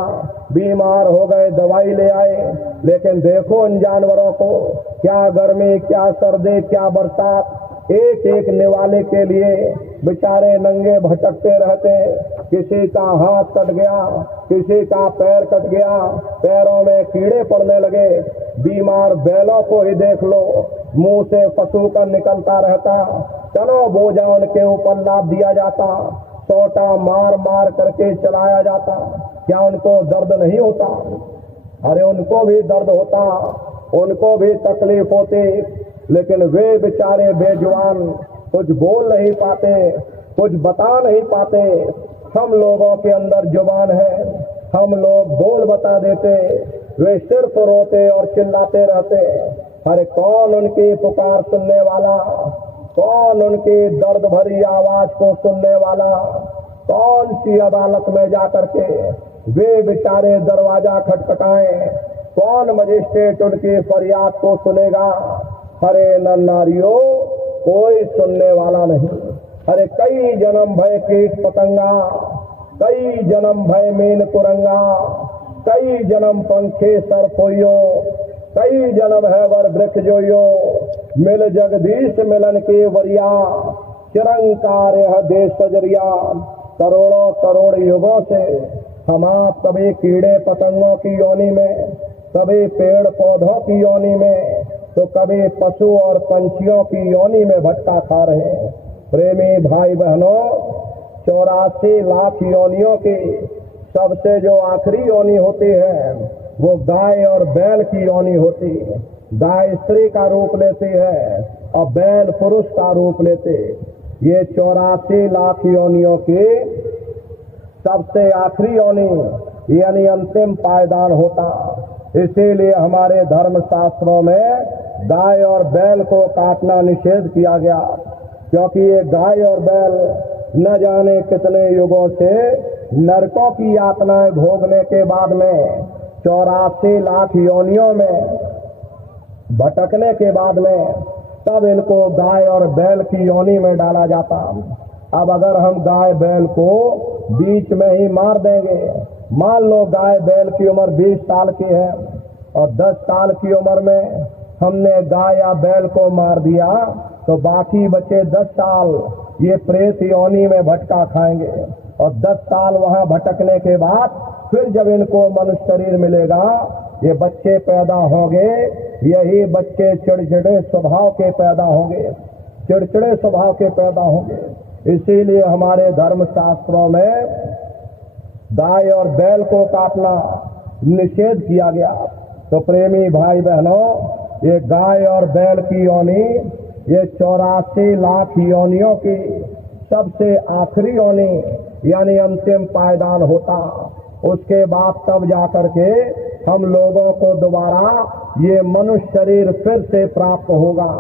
बीमार हो गए दवाई ले आए। लेकिन देखो इन जानवरों को, क्या गर्मी क्या सर्दी क्या बरसात, एक एक निवाले के लिए बेचारे नंगे भटकते रहते। किसी का हाथ कट गया, किसी का पैर कट गया, पैरों में कीड़े पड़ने लगे। बीमार बैलों को ही देख लो, मुंह से पशु का निकलता रहता, चलो बोझा उनके ऊपर लाद दिया जाता, सोटा मार मार करके चलाया जाता। क्या उनको दर्द नहीं होता? अरे उनको भी दर्द होता, उनको भी तकलीफ होती, लेकिन वे बेचारे बेजुबान, कुछ बोल नहीं पाते, कुछ बता नहीं पाते। हम लोगों के अंदर जुबान है, हम लोग बोल बता देते, वे सिर्फ रोते और चिल्लाते रहते। अरे कौन उनकी पुकार सुनने वाला, कौन उनकी दर्द भरी आवाज को सुनने वाला, कौन सी अदालत में जाकर के वे बेचारे दरवाजा खटखटाएं, कौन मजिस्ट्रेट उनकी फरियाद को सुनेगा? अरे नर नारियों, कोई सुनने वाला नहीं। अरे कई जन्म भय कीट पतंगा, कई जन्म भय मीन कुरंगा, कई जन्म पंखे सरपोइयो, कई जन्म है वर वृक्ष जोयो, मिल जगदीश मिलन के वरिया, चिरंकार यह देश सजरिया करोड़ों करोड़ युगों से हम आप कभी कीड़े पतंगों की योनि में, कभी पेड़ पौधों की योनि में, तो कभी पशु और पंछियों की योनि में भटका खा रहे हैं। प्रेमी भाई बहनों, 84 लाख योनियों की सबसे जो आखिरी योनि होती है वो गाय और बैल की योनि होती है। गाय स्त्री का रूप लेती है और बैल पुरुष का रूप लेते। ये 84 लाख योनियों की सबसे आखिरी योनि यानी अंतिम पायदान होता। इसीलिए हमारे धर्म शास्त्रों में गाय और बैल को काटना निषेध किया गया, क्योंकि ये गाय और बैल न जाने कितने युगों से नरकों की यातनाएं भोगने के बाद में 84 लाख योनियों में भटकने के बाद में तब इनको गाय और बैल की योनि में डाला जाता। अब अगर हम गाय बैल को बीच में ही मार देंगे, मान लो गाय बैल की उम्र 20 साल की है और 10 साल की उम्र में हमने गाय या बैल को मार दिया, तो बाकी बचे 10 साल ये प्रेत योनि में भटका खाएंगे और 10 साल वहां भटकने के बाद फिर जब इनको मनुष्य शरीर मिलेगा, ये बच्चे पैदा होंगे। यही बच्चे चिड़चिड़े स्वभाव के पैदा होंगे, चिड़चिड़े स्वभाव के पैदा होंगे। इसीलिए हमारे धर्म शास्त्रों में गाय और बैल को काटना निषेध किया गया। तो प्रेमी भाई बहनों, ये गाय और बैल की योनि, ये 84 लाख योनियों की सबसे आखिरी योनि यानी अंतिम पायदान होता। उसके बाद तब जाकर के हम लोगों को दोबारा ये मनुष्य शरीर फिर से प्राप्त होगा।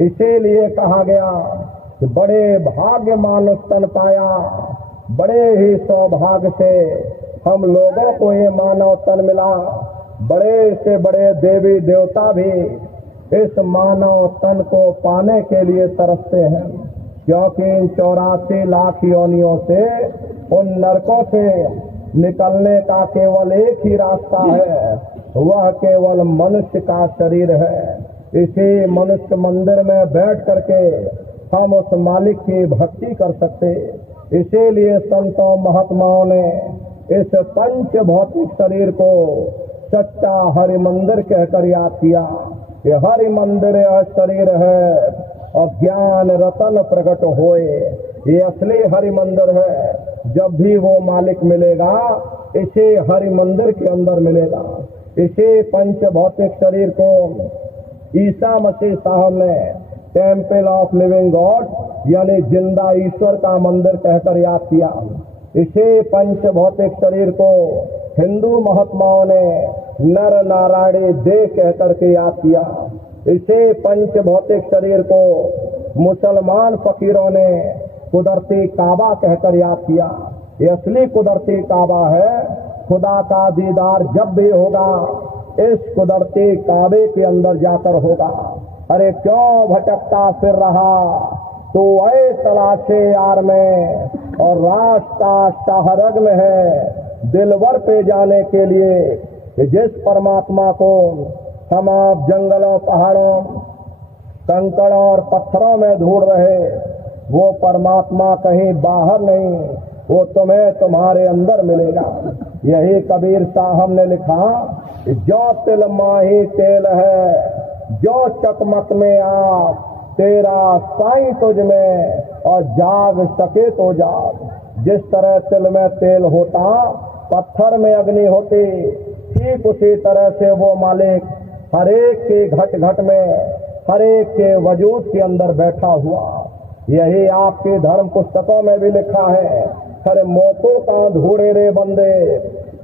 इसीलिए कहा गया कि बड़े भाग्य मानुष तन पाया, बड़े ही सौभाग्य से हम लोगों को ये मानव तन मिला। बड़े से बड़े देवी देवता भी इस मानव तन को पाने के लिए तरसते हैं, क्योंकि इन 84 लाख योनियों से, उन नरकों से निकलने का केवल एक ही रास्ता है, वह केवल मनुष्य का शरीर है। इसी मनुष्य मंदिर में बैठ करके हम उस मालिक की भक्ति कर सकते। इसीलिए संतों महात्माओं ने इस पंच भौतिक शरीर को सच्चा हरि मंदिर कहकर याद किया। ये हरि मंदिर यह शरीर है और ज्ञान रतन प्रकट होए, ये असली हरि मंदिर है। जब भी वो मालिक मिलेगा, इसे हरि मंदिर के अंदर मिलेगा। इसे पंच भौतिक शरीर को ईसा मसीह साहब ने टेम्पल ऑफ लिविंग गॉड यानी जिंदा ईश्वर का मंदिर कहकर याद किया। इसे पंच भौतिक शरीर को हिंदू महात्माओं ने नर नारायणी देह कहकर के याद किया। इसे पंच भौतिक शरीर को मुसलमान फकीरों ने कुदरती काबा कहकर याद किया। ये असली कुदरती काबा है। खुदा का दीदार जब भी होगा, इस कुदरती काबे के अंदर जाकर होगा। अरे क्यों भटकता फिर रहा तो ऐ तलाशे यार में, और रास्ता शाहरग में है दिलवर पे जाने के लिए। जिस परमात्मा को हम आप जंगलों, पहाड़ों, कंकड़ों और पत्थरों में ढूंढ रहे, वो परमात्मा कहीं बाहर नहीं, वो तुम्हें तुम्हारे अंदर मिलेगा। यही कबीर साहब ने लिखा, जो तिल माही तेल है, जो चकमक में आप, तेरा साईं तुझ में, और जाग सके तो जाग। जिस तरह तिल में तेल होता, पत्थर में अग्नि होती, ठीक उसी तरह से वो मालिक हर एक के घट घट में, हर एक के वजूद के अंदर बैठा हुआ। यही आपके धर्म पुस्तकों में भी लिखा है, अरे मोको का ढूंढे रे बंदे,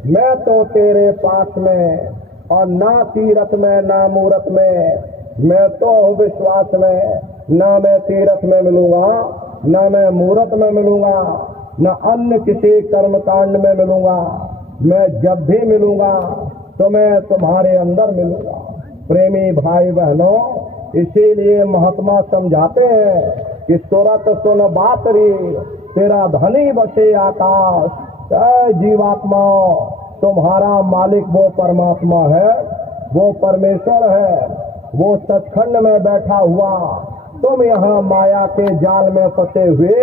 मैं तो तेरे पास में, और ना तीरथ में ना मूरत में, मैं तो हूँ विश्वास में। ना मैं तीरथ में मिलूंगा, ना मैं मूरत में मिलूंगा, न अन्य किसी कर्म कांड में मिलूंगा। मैं जब भी मिलूंगा तो मैं तुम्हारे अंदर मिलूंगा। प्रेमी भाई बहनों, इसीलिए महात्मा समझाते हैं कि सुरत सुन बात री, तेरा धनी बसे आकाश। जीवात्माओं, तुम्हारा मालिक वो परमात्मा है, वो परमेश्वर है, वो सचखंड में बैठा हुआ तुम यहाँ माया के जाल में फंसे हुए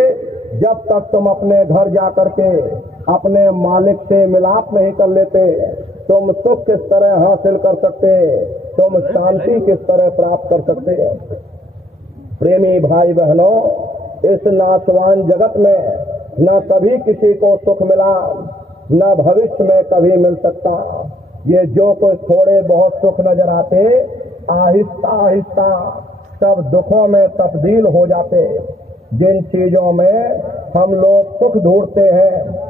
जब तक तुम अपने घर जा करके अपने मालिक से मिलाप नहीं कर लेते, तुम सुख किस तरह हासिल कर सकते, तुम शांति किस तरह प्राप्त कर सकते। प्रेमी भाई बहनों, इस नाशवान जगत में न कभी किसी को सुख मिला, न भविष्य में कभी मिल सकता। ये जो कोई थोड़े बहुत सुख नजर आते, आहिस्ता आहिस्ता सब दुखों में तब्दील हो जाते। जिन चीजों में हम लोग सुख ढूंढते हैं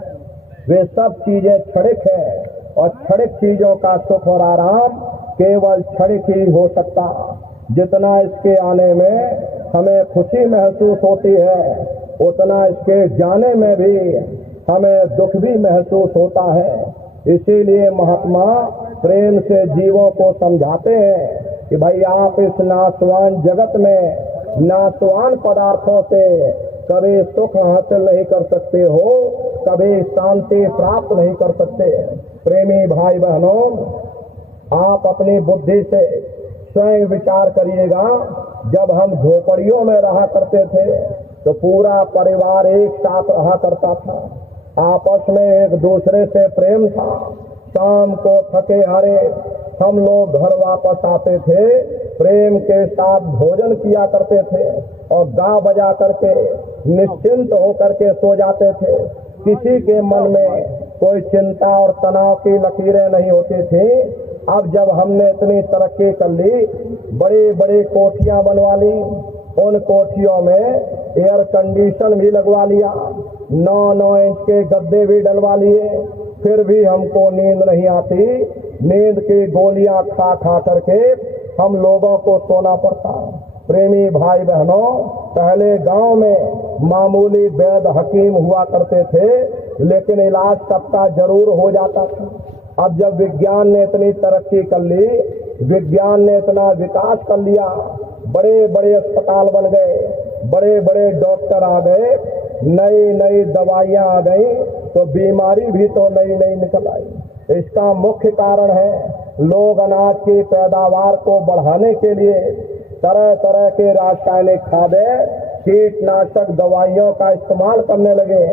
वे सब चीजें क्षणिक हैं, और क्षणिक चीजों का सुख और आराम केवल क्षणिक ही हो सकता। जितना इसके आने में हमें खुशी महसूस होती है, उतना इसके जाने में भी हमें दुख भी महसूस होता है। इसीलिए महात्मा प्रेम से जीवों को समझाते हैं कि भाई आप इस नाशवान जगत में नाशवान पदार्थों से कभी सुख हासिल नहीं कर सकते हो, कभी शांति प्राप्त नहीं कर सकते। प्रेमी भाई बहनों, आप अपनी बुद्धि से स्वयं विचार करिएगा। जब हम झोपड़ियों में रहा करते थे तो पूरा परिवार एक साथ रहा करता था, आपस में एक दूसरे से प्रेम था। शाम को थके हारे हम लोग घर वापस आते थे, प्रेम के साथ भोजन किया करते थे और गा बजा करके निश्चिंत होकर के सो जाते थे। किसी के मन में कोई चिंता और तनाव की लकीरें नहीं होती थी। अब जब हमने इतनी तरक्की कर ली, बड़ी बड़ी कोठियां बनवा ली, उन कोठियों में एयर कंडीशन भी लगवा लिया, 9-9 इंच के गद्दे भी डलवा लिए, फिर भी हमको नींद नहीं आती। नींद की गोलियां खा खा करके हम लोगों को सोना पड़ता। प्रेमी भाई बहनों, पहले गांव में मामूली वैद्य हकीम हुआ करते थे, लेकिन इलाज सबका जरूर हो जाता था। अब जब विज्ञान ने इतनी तरक्की कर ली, विज्ञान ने इतना विकास कर लिया, बड़े बड़े अस्पताल बन गए, बड़े बड़े डॉक्टर आ गए, नई नई दवाइयां आ गई, तो बीमारी भी तो नई नई निकल आई। इसका मुख्य कारण है लोग अनाज की पैदावार को बढ़ाने के लिए तरह तरह के रासायनिक खादें, कीटनाशक दवाइयों का इस्तेमाल करने लगे,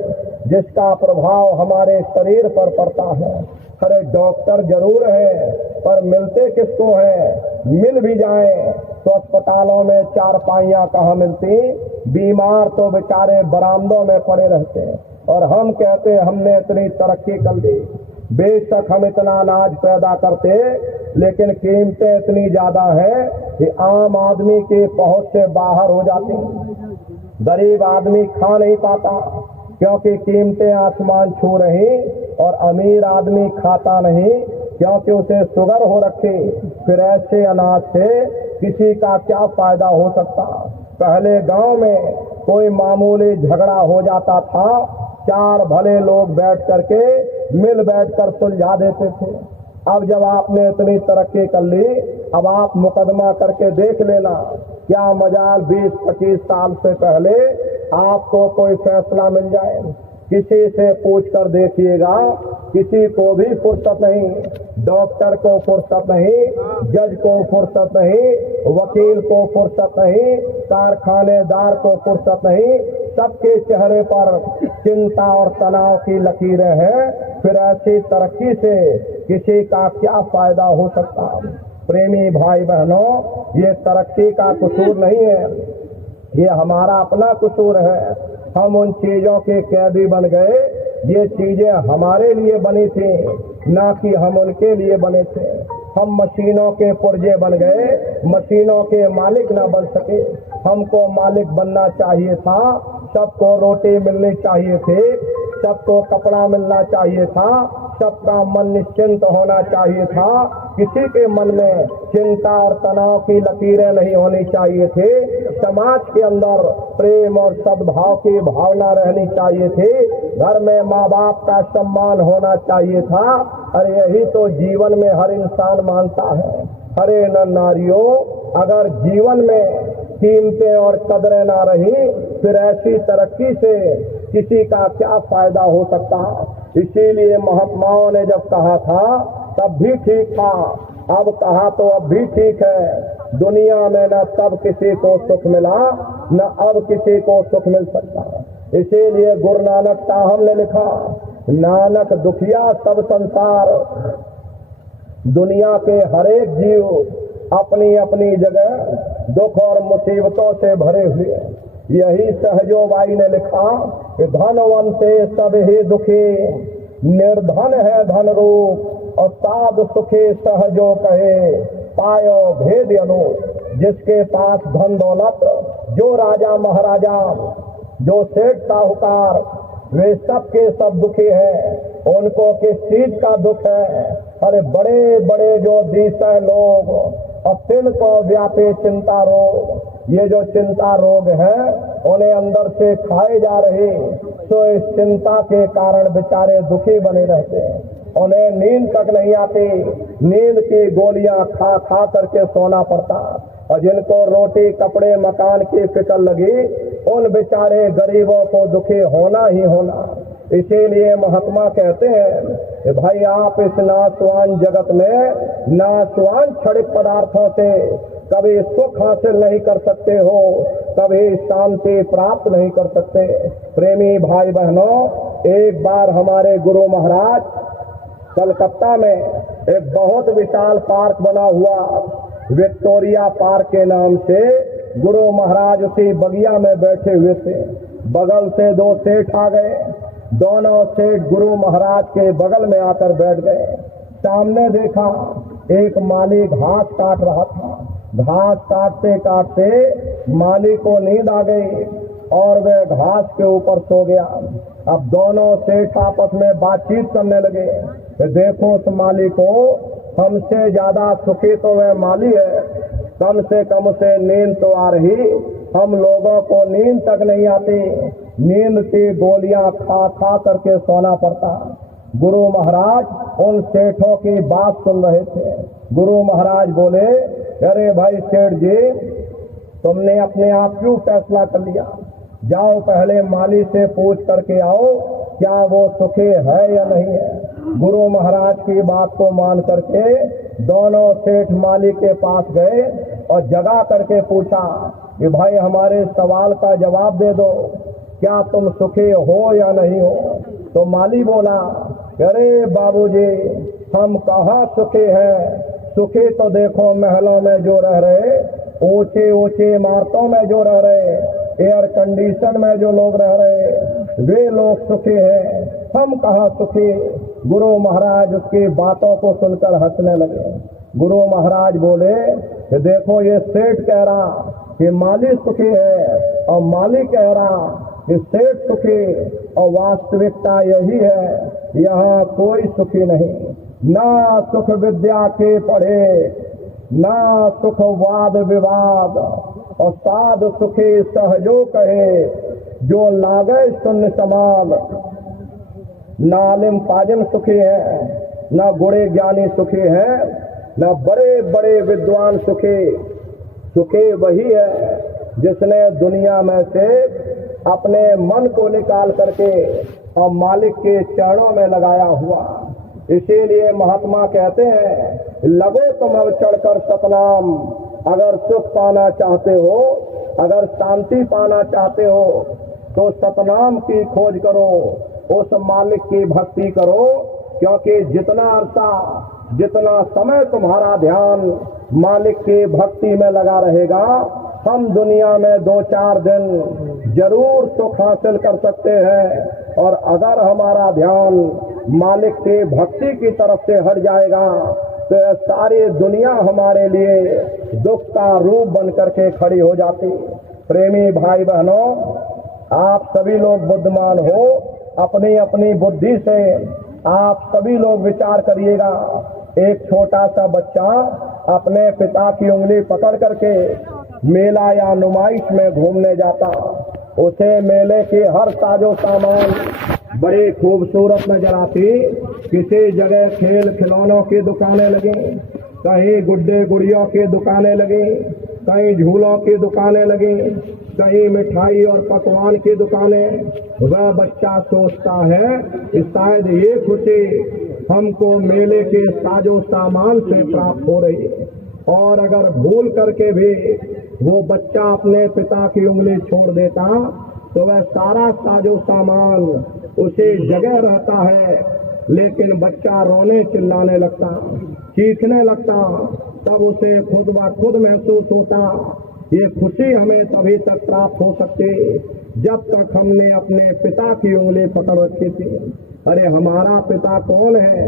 जिसका प्रभाव हमारे शरीर पर पड़ता है। अरे डॉक्टर जरूर है, पर मिलते किसको हैं? मिल भी जाएं तो अस्पतालों में चारपाइयां कहाँ मिलती, बीमार तो बेचारे बरामदों में पड़े रहते हैं। और हम कहते हैं हमने इतनी तरक्की कर ली। बेशक हम इतना अनाज पैदा करते, लेकिन कीमतें इतनी ज्यादा है कि आम आदमी की पहुंच से बाहर हो जाती। गरीब आदमी खा नहीं पाता क्योंकि कीमतें आसमान छू रही, और अमीर आदमी खाता नहीं क्योंकि उसे शुगर हो रखी। फिर ऐसे अनाज से किसी का क्या फायदा हो सकता। पहले गांव में कोई मामूली झगड़ा हो जाता था, चार भले लोग बैठ करके मिल बैठकर सुलझा देते थे। अब जब आपने इतनी तरक्की कर ली, अब आप मुकदमा करके देख लेना, क्या मजाल 20-25 साल से पहले आपको कोई फैसला मिल जाए। किसी से पूछ कर देखिएगा, किसी को भी फुर्सत नहीं, डॉक्टर को फुर्सत नहीं, जज को फुर्सत नहीं, वकील को फुर्सत नहीं, कारखानेदार को फुर्सत नहीं। सबके चेहरे पर चिंता और तनाव की लकीरें हैं। फिर ऐसी तरक्की से किसी का क्या फायदा हो सकता। प्रेमी भाई बहनों, ये तरक्की का कसूर नहीं है, ये हमारा अपना कसूर है। हम उन चीजों के कैदी बन गए, ये चीजें हमारे लिए बनी थी, ना कि हम उनके लिए बने थे। हम मशीनों के पुर्जे बन गए, मशीनों के मालिक ना बन सके। हमको मालिक बनना चाहिए था, सबको रोटी मिलनी चाहिए थी, सबको कपड़ा मिलना चाहिए था, सबका मन निश्चिंत होना चाहिए था, किसी के मन में चिंता और तनाव की लकीरें नहीं होनी चाहिए थी। समाज के अंदर प्रेम और सद्भाव की भावना रहनी चाहिए थी, घर में माँ बाप का सम्मान होना चाहिए था। और यही तो जीवन में हर इंसान मानता है। अरे न नारियों, अगर जीवन में कीमतें और कदरें ना रही, फिर ऐसी तरक्की से किसी का क्या फायदा हो सकता। इसीलिए महात्माओं ने जब कहा था तब भी ठीक था, अब कहा तो अब भी ठीक है, दुनिया में न तब किसी को सुख मिला न अब किसी को सुख मिल सकता। इसीलिए गुरु नानक साहब ने लिखा, नानक दुखिया सब संसार, दुनिया के हर एक जीव अपनी अपनी जगह दुख और मुसीबतों से भरे हुए। यही सहजोबाई ने लिखा कि धनवन से सब ही दुखी, निर्धन है धन रूप और साध सुखी सहजो कहे, पायो भेद अनूप। जिसके पास धन दौलत, जो राजा महाराजा, जो सेठ साहूकार, वे सब के सब दुखी हैं। उनको किस चीज का दुख है? अरे बड़े बड़े जो दिशा लोग और तिल को व्यापे चिंता रोग, ये जो चिंता रोग है उन्हें अंदर से खाए जा रहे, तो इस चिंता के कारण बेचारे दुखी बने रहते हैं। उन्हें नींद तक नहीं आती, नींद की गोलियां खा खा करके सोना पड़ता। और जिनको रोटी कपड़े मकान की फिक्र लगी, उन बेचारे गरीबों को दुखी होना ही होना। इसीलिए महात्मा कहते हैं कि भाई आप इस नाशवान जगत में नाशवान क्षणिक पदार्थों से कभी सुख हासिल नहीं कर सकते हो, कभी शांति प्राप्त नहीं कर सकते। प्रेमी भाई बहनों, एक बार हमारे गुरु महाराज कलकत्ता में एक बहुत विशाल पार्क बना हुआ, विक्टोरिया पार्क के नाम से, गुरु महाराज उसी बगिया में बैठे हुए थे। बगल से दो सेठ आ गए, दोनों सेठ गुरु महाराज के बगल में आकर बैठ गए। सामने देखा एक माली घास काट रहा था। घास काटते काटते माली को नींद आ गई और वह घास के ऊपर सो गया। अब दोनों सेठ आपस में बातचीत करने लगे कि देखो उस माली को, हमसे ज्यादा सुखी तो वह माली है, कम से कम उसे नींद तो आ रही, हम लोगों को नींद तक नहीं आती, नींद की गोलियां खा खा करके सोना पड़ता। गुरु महाराज उन सेठों की बात सुन रहे थे। गुरु महाराज बोले, अरे भाई सेठ जी, तुमने अपने आप क्यों फैसला कर लिया? जाओ पहले माली से पूछ करके आओ क्या वो सुखी है या नहीं है। गुरु महाराज की बात को मान करके दोनों सेठ माली के पास गए और जगा करके पूछा कि भाई हमारे सवाल का जवाब दे दो, क्या तुम सुखी हो या नहीं हो? तो माली बोला, अरे बाबूजी, हम कहाँ सुखी हैं? सुखी तो देखो महलों में जो रह रहे, ऊंचे ऊंचे इमारतों में जो रह रहे, एयर कंडीशन में जो लोग रह रहे, वे लोग सुखी हैं, हम कहाँ सुखी? गुरु महाराज उसकी बातों को सुनकर हंसने लगे। गुरु महाराज बोले कि देखो ये सेठ कह रहा कि माली सुखी है और माली कह रहा कि सेठ सुखी, और वास्तविकता यही है, यहाँ कोई सुखी नहीं। ना सुख विद्या के पढ़े, ना सुख वाद विवाद, और साध सुखी सहजो कहे, जो लागे शून्य समाल। ना आलिम फाजिम सुखी है, ना गुणे ज्ञानी सुखी है, ना बड़े बड़े विद्वान सुखी। सुखी वही है जिसने दुनिया में से अपने मन को निकाल करके और मालिक के चरणों में लगाया हुआ। इसीलिए महात्मा कहते हैं, लगो तुम अब चढ़कर सतनाम। अगर सुख पाना चाहते हो, अगर शांति पाना चाहते हो, तो सतनाम की खोज करो, उस मालिक की भक्ति करो। क्योंकि जितना अरसा, जितना समय तुम्हारा ध्यान मालिक की भक्ति में लगा रहेगा, हम दुनिया में 2-4 दिन जरूर सुख हासिल कर सकते हैं। और अगर हमारा ध्यान मालिक की भक्ति की तरफ से हट जाएगा, तो यह सारी दुनिया हमारे लिए दुख का रूप बन करके खड़ी हो जाती। प्रेमी भाई बहनों, आप सभी लोग बुद्धिमान हो, अपनी अपनी बुद्धि से आप सभी लोग विचार करिएगा। एक छोटा सा बच्चा अपने पिता की उंगली पकड़ करके मेला या नुमाइश में घूमने जाता, उसे मेले के हर साजो सामान बड़ी खूबसूरत नजर आती। किसी जगह खेल खिलौनों की दुकानें लगी, कहीं गुड्डे गुड़ियों की दुकानें लगी, कहीं झूलों की दुकानें लगी, कहीं मिठाई और पकवान की दुकानें। वह बच्चा सोचता है कि शायद ये खुशी हमको मेले के साजो सामान से प्राप्त हो रही है। और अगर भूल करके भी वो बच्चा अपने पिता की उंगली छोड़ देता तो वह सारा साजो सामान उसी जगह रहता है, लेकिन बच्चा रोने चिल्लाने लगता, चीखने लगता। तब उसे खुद ब खुद महसूस होता ये खुशी हमें तभी तक प्राप्त हो सकती जब तक हमने अपने पिता की उंगली पकड़ रखी थी। अरे हमारा पिता कौन है?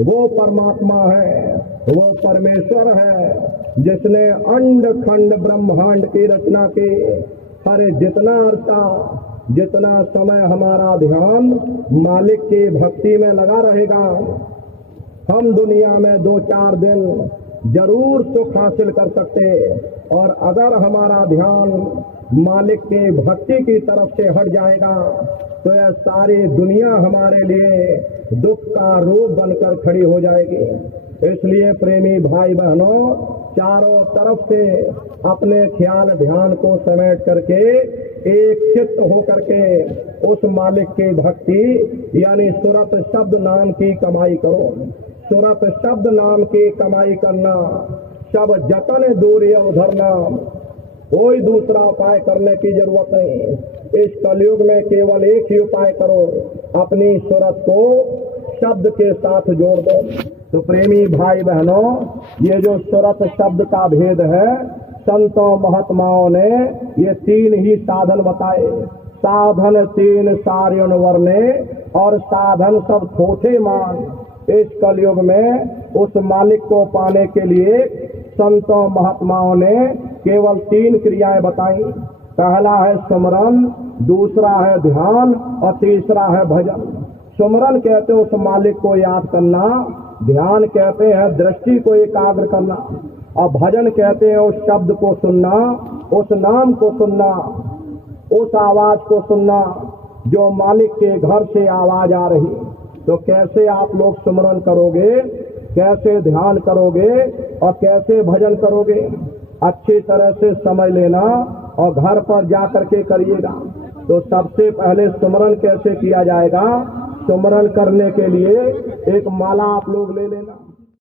वो परमात्मा है, वो परमेश्वर है जिसने अंड खंड ब्रह्मांड की रचना की। अरे जितना अरसा, जितना समय हमारा ध्यान मालिक की भक्ति में लगा रहेगा, हम दुनिया में 2-4 दिन जरूर सुख हासिल कर सकते। और अगर हमारा ध्यान मालिक के भक्ति की तरफ से हट जाएगा तो यह सारी दुनिया हमारे लिए दुख का रूप बनकर खड़ी हो जाएगी। इसलिए प्रेमी भाई बहनों, चारों तरफ से अपने ख्याल ध्यान को समेट करके एक चित्त होकर के उस मालिक की भक्ति यानी सुरत शब्द नाम की कमाई करो। सुरत शब्द नाम की कमाई करना, सब जतन दूरी उधरना, कोई दूसरा उपाय करने की जरूरत नहीं। इस कलयुग में केवल एक ही उपाय करो, अपनी सुरत को शब्द के साथ जोड़ दो। तो प्रेमी भाई बहनों, ये जो सुरत शब्द का भेद है, संतों महात्माओं ने ये 3 ही साधन बताए। साधन 3 सार्यन वर्णे और साधन सब थोथे मान। इस कलयुग में उस मालिक को पाने के लिए संतों महात्माओं ने केवल 3 क्रियाएं बताई। पहला है सुमरन, दूसरा है ध्यान और तीसरा है भजन। सुमरन कहते हैं उस मालिक को याद करना, ध्यान कहते हैं दृष्टि को एकाग्र करना, और भजन कहते हैं उस शब्द को सुनना, उस नाम को सुनना, उस आवाज को सुनना जो मालिक के घर से आवाज आ रही। तो कैसे आप लोग सुमरन करोगे, कैसे ध्यान करोगे और कैसे भजन करोगे? अच्छी तरह से समझ लेना और घर पर जा करके करिएगा। तो सबसे पहले सुमरन कैसे किया जाएगा? सुमरन करने के लिए एक माला आप लोग ले लेना।